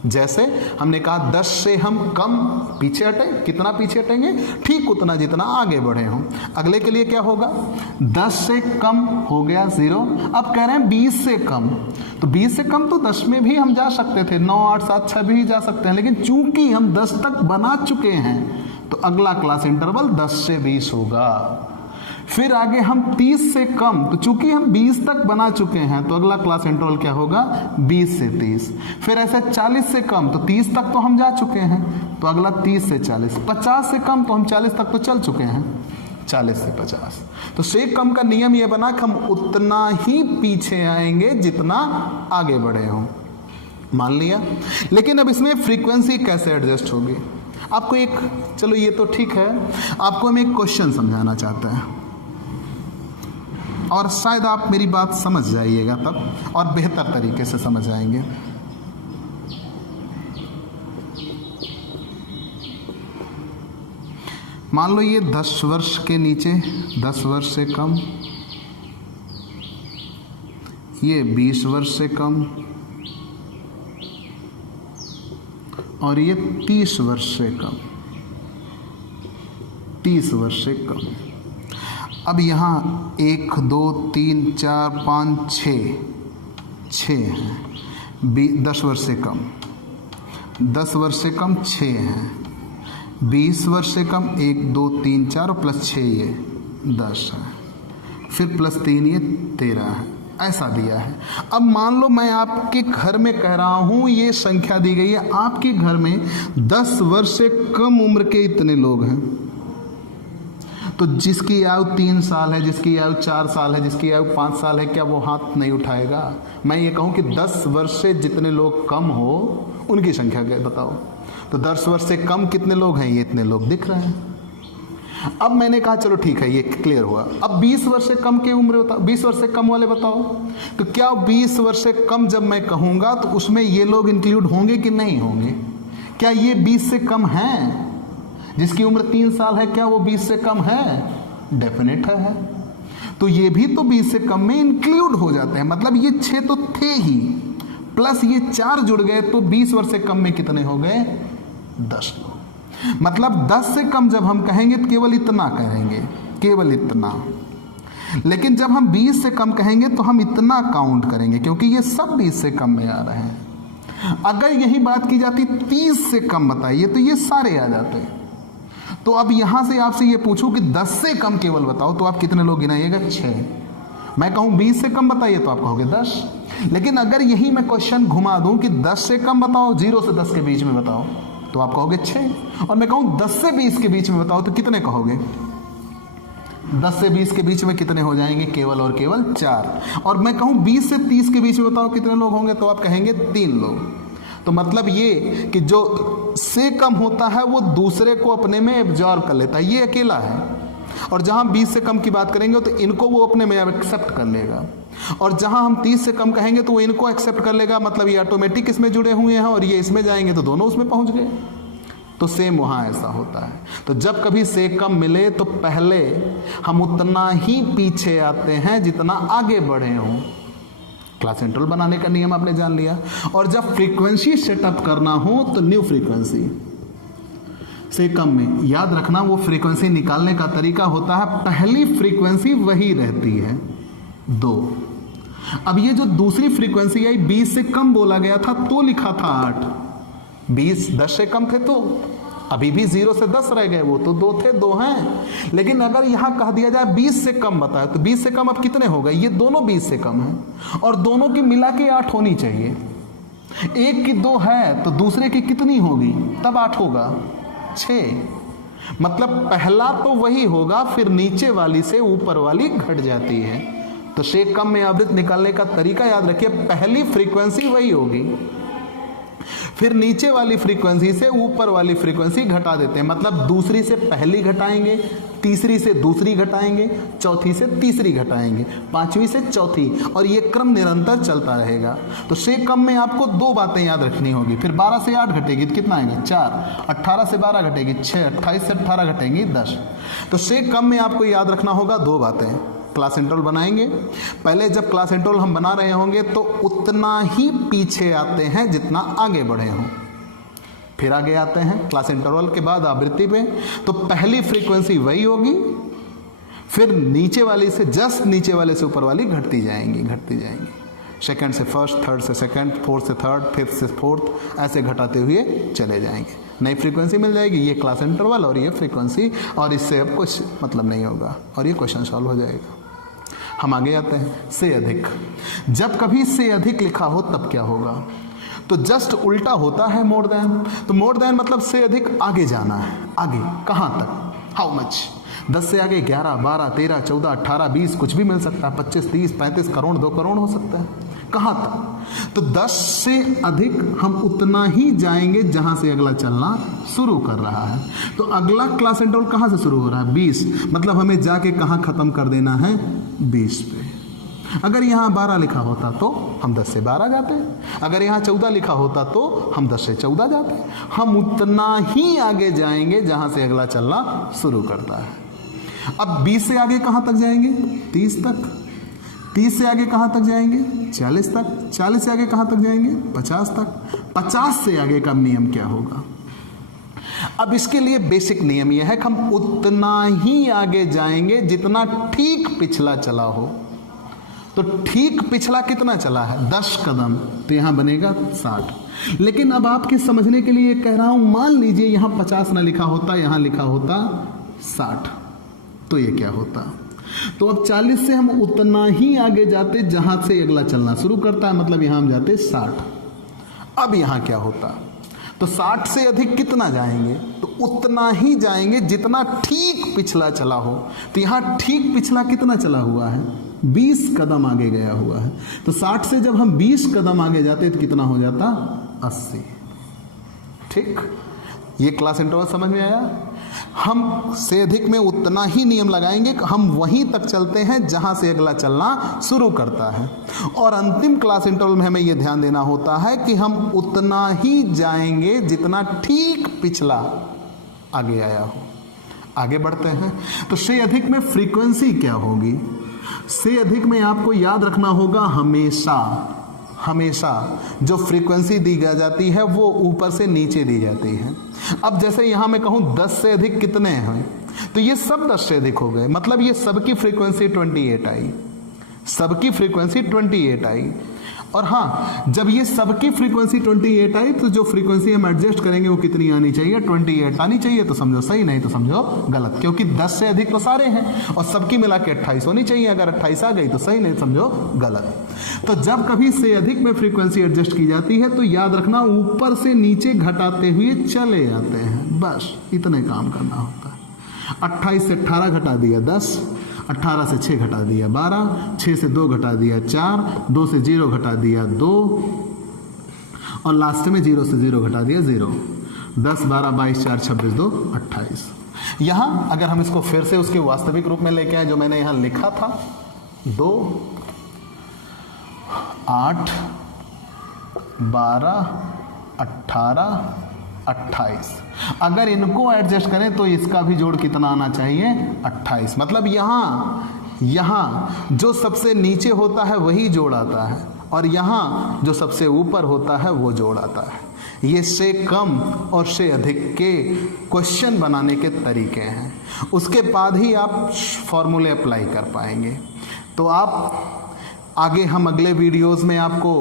जैसे हमने कहा 10 से हम कम पीछे हटे, कितना पीछे हटेंगे? ठीक उतना जितना आगे बढ़े हों। अगले के लिए क्या होगा? 10 से कम हो गया 0। अब कह रहे हैं 20 से कम, तो 20 से कम तो 10 में भी हम जा सकते थे, 9, 8, 7, 6 भी जा सकते हैं, लेकिन चूंकि हम 10 तक बना चुके हैं तो अगला क्लास इंटरवल 10 से 20 होगा। फिर आगे हम 30 से कम, तो चूंकि हम 20 तक बना चुके हैं तो अगला क्लास इंटरवल क्या होगा? 20 से 30। फिर ऐसे 40 से कम, तो 30 तक तो हम जा चुके हैं तो अगला 30 से 40। 50 से कम तो हम 40 तक तो चल चुके हैं, 40 से 50। तो से कम का नियम यह बना कि हम उतना ही पीछे आएंगे जितना आगे बढ़े हों। मान लिया। लेकिन अब इसमें फ्रीक्वेंसी कैसे एडजस्ट होगी? आपको एक, चलो ये तो ठीक है, आपको हम एक क्वेश्चन समझाना चाहते हैं और शायद आप मेरी बात समझ जाइएगा तब, और बेहतर तरीके से समझ आएंगे। मान लो ये 10 वर्ष के नीचे, 10 वर्ष से कम, ये 20 वर्ष से कम, और ये 30 वर्ष से कम, 30 वर्ष से कम। अब यहाँ 1, 2, 3, 4, 5, 6 हैं। 10 वर्ष से कम, 10 वर्ष से कम 6 हैं। 20 वर्ष से कम 1, 2, 3, 4 और प्लस 6 ये 10 है। फिर प्लस 3 ये 13 है। ऐसा दिया है। अब मान लो मैं आपके घर में कह रहा हूँ, ये संख्या दी गई है, आपके घर में 10 वर्ष से कम उम्र के इतने लोग हैं, तो जिसकी आयु 3 साल है, जिसकी आयु 4 साल है, जिसकी आयु 5 साल है, क्या वो हाथ नहीं उठाएगा? मैं ये कहूँ कि 10 वर्ष से जितने लोग कम हो उनकी संख्या क्या बताओ? तो 10 वर्ष से कम कितने लोग हैं? ये इतने लोग दिख रहे हैं। अब मैंने कहा चलो ठीक है, ये क्लियर हुआ। अब 20 वर्ष से कम की उम्र बताओ, 20 वर्ष से कम वाले बताओ। तो क्या 20 वर्ष से कम जब मैं कहूँगा तो उसमें ये लोग इंक्लूड होंगे कि नहीं होंगे? क्या ये 20 से कम हैं? जिसकी उम्र 3 साल है, क्या वो 20 से कम है? डेफिनेट है। तो ये भी तो 20 से कम में इंक्लूड हो जाते हैं। मतलब ये 6 तो थे ही, प्लस ये 4 जुड़ गए, तो 20 वर्ष से कम में कितने हो गए? 10 लोग। मतलब 10 से कम जब हम कहेंगे तो केवल इतना कहेंगे, केवल इतना। लेकिन जब हम 20 से कम कहेंगे तो हम इतना काउंट करेंगे, क्योंकि ये सब 20 से कम में आ रहे हैं। अगर यही बात की जाती 30 से कम बताइए तो ये सारे आ जाते। तो अब यहां से आपसे ये पूछूं कि 10 से कम केवल बताओ, तो आप कितने लोग गिनाइएगा? 6। मैं कहूं 20 से कम बताइए तो आप कहोगे 10। लेकिन अगर यही मैं क्वेश्चन घुमा दूं कि 10 से कम बताओ, 0 से 10 के बीच में बताओ, तो आप कहोगे 6। और मैं कहूं 10 से 20 के बीच में बताओ, तो कितने कहोगे? 10 से 20 के बीच में कितने हो जाएंगे? केवल और केवल 4। और मैं कहूं 20 से 30 के बीच में बताओ कितने लोग होंगे, तो आप कहेंगे 3 लोग। तो मतलब ये कि जो से कम होता है वो दूसरे को अपने में एब्जॉर्ब कर लेता है, ये अकेला है। और जहां 20 से कम की बात करेंगे तो इनको वो अपने में एक्सेप्ट कर लेगा, और जहां हम 30 से कम कहेंगे तो वो इनको एक्सेप्ट कर लेगा, मतलब ये ऑटोमेटिक इसमें जुड़े हुए हैं और ये इसमें जाएंगे तो दोनों उसमें पहुंच गए। तो सेम वहां ऐसा होता है। तो जब कभी से कम मिले तो पहले हम उतना ही पीछे आते हैं जितना आगे बढ़े हों। क्लास इंटरवल बनाने का नियम आपने जान लिया। और जब फ्रीक्वेंसी सेटअप करना हो तो न्यू फ्रीक्वेंसी से कम में याद रखना, वो फ्रीक्वेंसी निकालने का तरीका होता है, पहली फ्रीक्वेंसी वही रहती है 2। अब ये जो दूसरी फ्रीक्वेंसी आई 20 से कम बोला गया था तो लिखा था 8, 20 10 से कम थे तो अभी भी 0 से 10 रह गए, वो तो 2 थे, 2 हैं। लेकिन अगर यहां कह दिया जाए 20 से कम बताए तो 20 से कम अब कितने हो गए, ये दोनों 20 से कम हैं और दोनों की मिला के 8 होनी चाहिए। एक की 2 है तो दूसरे की कितनी होगी, तब 8 होगा, 6। मतलब पहला तो वही होगा, फिर नीचे वाली से ऊपर वाली घट जाती है। तो से कम में आवृत्ति निकालने का तरीका याद रखिए, पहली फ्रीक्वेंसी वही होगी, फिर नीचे वाली फ्रीक्वेंसी से ऊपर वाली फ्रीक्वेंसी घटा देते हैं। मतलब दूसरी से पहली घटाएंगे, तीसरी से दूसरी घटाएंगे, चौथी से तीसरी घटाएंगे, पांचवी से चौथी, और ये क्रम निरंतर चलता रहेगा। तो से कम में आपको 2 बातें याद रखनी होगी। फिर 12 से 8 घटेगी तो कितना आएगा, 4। 18 से 12 घटेगी 6। 28 से 18 घटेंगी 10। तो से कम में आपको याद रखना होगा 2 बातें। क्लास इंटरवल बनाएंगे, पहले जब क्लास इंटरवल हम बना रहे होंगे तो उतना ही पीछे आते हैं जितना आगे बढ़े हों, फिर आगे आते हैं क्लास इंटरवल के बाद आवृत्ति पे, तो पहली फ्रीक्वेंसी वही होगी, फिर नीचे वाली से जस्ट नीचे वाले से ऊपर वाली घटती जाएंगी, घटती जाएंगी। सेकंड से फर्स्ट, थर्ड से सेकंड, फोर्थ से थर्ड, फिफ्थ से फोर्थ, ऐसे घटाते हुए चले जाएंगे। नई फ्रीक्वेंसी मिल जाएगी, ये क्लास इंटरवल और ये फ्रीक्वेंसी, और इससे अब कुछ मतलब नहीं होगा और ये क्वेश्चन सॉल्व हो जाएगा। हम आगे आते हैं, से अधिक। जब कभी से अधिक लिखा हो तब क्या होगा, तो जस्ट उल्टा होता है मोर देन। तो मोर देन मतलब से अधिक आगे जाना है, आगे कहाँ तक, हाउ मच। 10 से आगे 11, 12, 13, 14, 18, 20 कुछ भी मिल सकता है, 25, 30, 35 करोड़, 2 करोड़ हो सकता है, कहाँ तक। तो 10 से अधिक हम उतना ही जाएंगे जहां से अगला चलना शुरू कर रहा है। तो अगला क्लास इंटरवल कहां से शुरू हो रहा है, 20, मतलब हमें जाके कहां खत्म कर देना है, 20 पे। अगर यहाँ 12 लिखा होता तो हम 10 से 12 जाते, अगर यहाँ 14 लिखा होता तो हम 10 से 14 जाते। हम उतना ही आगे जाएंगे जहां से अगला चलना शुरू करता है। अब 20 से आगे कहां तक जाएंगे, 30 तक। 30 से आगे कहां तक जाएंगे, 40 तक। 40 से आगे कहां तक जाएंगे, 50 तक। 50 से आगे का नियम क्या होगा। अब इसके लिए बेसिक नियम यह है कि हम उतना ही आगे जाएंगे जितना ठीक पिछला चला हो। तो ठीक पिछला कितना चला है, 10 कदम, तो यहां बनेगा 60। लेकिन अब आपके समझने के लिए कह रहा हूं, मान लीजिए यहां 50 ना लिखा होता, यहां लिखा होता 60, तो ये क्या होता। तो अब 40 से हम उतना ही आगे जाते जहां से अगला चलना शुरू करता है, मतलब यहां हम जाते 60। अब यहां क्या होता, तो 60 से अधिक कितना जाएंगे, तो उतना ही जाएंगे जितना ठीक पिछला चला हो। तो यहां ठीक पिछला कितना चला हुआ है, 20 कदम आगे गया हुआ है। तो 60 से जब हम 20 कदम आगे जाते तो कितना हो जाता, 80। ठीक, ये क्लास इंटरवल समझ में आया। हम से अधिक में उतना ही नियम लगाएंगे, हम वहीं तक चलते हैं जहां से अगला चलना शुरू करता है। और अंतिम क्लास इंटरवल में हमें यह ध्यान देना होता है कि हम उतना ही जाएंगे जितना ठीक पिछला आगे आया हो। आगे बढ़ते हैं, तो से अधिक में फ्रीक्वेंसी क्या होगी। से अधिक में आपको याद रखना होगा, हमेशा जो फ्रीक्वेंसी दी जाती है वो ऊपर से नीचे दी जाती है। अब जैसे यहां मैं कहूं 10 से अधिक कितने हैं, तो ये सब 10 से अधिक हो गए, मतलब ये सबकी फ्रीक्वेंसी 28 आई, सबकी फ्रीक्वेंसी 28 आई। और हाँ, जब ये सबकी फ्रीक्वेंसी 28 आई तो जो फ्रीक्वेंसी हम एडजस्ट करेंगे वो कितनी आनी चाहिए, 28 आनी चाहिए। तो समझो सही, नहीं तो समझो गलत, क्योंकि 10 से अधिक तो सारे हैं और सबकी मिला के 28 होनी चाहिए। अगर 28 आ गई तो सही, नहीं समझो गलत। तो जब कभी से अधिक में फ्रीक्वेंसी एडजस्ट की जाती है तो याद रखना ऊपर से नीचे घटाते हुए चले जाते हैं, बस इतने काम करना होता है। 28 से 18 घटा दिया 10, 18 से 6 घटा दिया 12, 6 से 2 घटा दिया 4, 2 से 0 घटा दिया 2, और लास्ट में 0 से 0 घटा दिया 0। 10, 12, 22, 4, 26, 2, 28। यहाँ अगर हम इसको फिर से उसके वास्तविक रूप में लेके आए, जो मैंने यहाँ लिखा था 2, 8, 12, 18, 28, अगर इनको एडजस्ट करें तो इसका भी जोड़ कितना आना चाहिए? 28। मतलब यहाँ जो सबसे नीचे होता है वही जोड़ आता है, और यहाँ जो सबसे ऊपर होता है वो जोड़ आता है। ये से कम और से अधिक के क्वेश्चन बनाने के तरीके हैं, उसके बाद ही आप फॉर्मूले अप्लाई कर पाएंगे। तो आप आगे हम अगले वीडियोस में आपको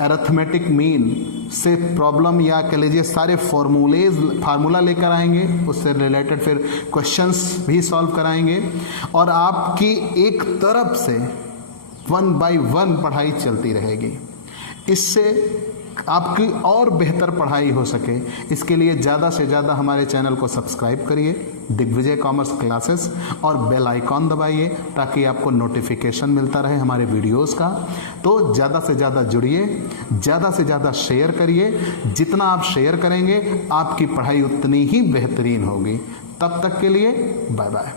अरिथमेटिक मीन से प्रॉब्लम या कह लीजिए सारे फार्मूला लेकर आएंगे, उससे रिलेटेड फिर क्वेश्चंस भी सॉल्व कराएंगे, और आपकी एक तरफ से 1 by 1 पढ़ाई चलती रहेगी। इससे आपकी और बेहतर पढ़ाई हो सके, इसके लिए ज़्यादा से ज़्यादा हमारे चैनल को सब्सक्राइब करिए, दिग्विजय कॉमर्स क्लासेस, और बेल आइकॉन दबाइए ताकि आपको नोटिफिकेशन मिलता रहे हमारे वीडियोस का। तो ज़्यादा से ज़्यादा जुड़िए, ज़्यादा से ज़्यादा शेयर करिए। जितना आप शेयर करेंगे आपकी पढ़ाई उतनी ही बेहतरीन होगी। तब तक के लिए बाय बाय।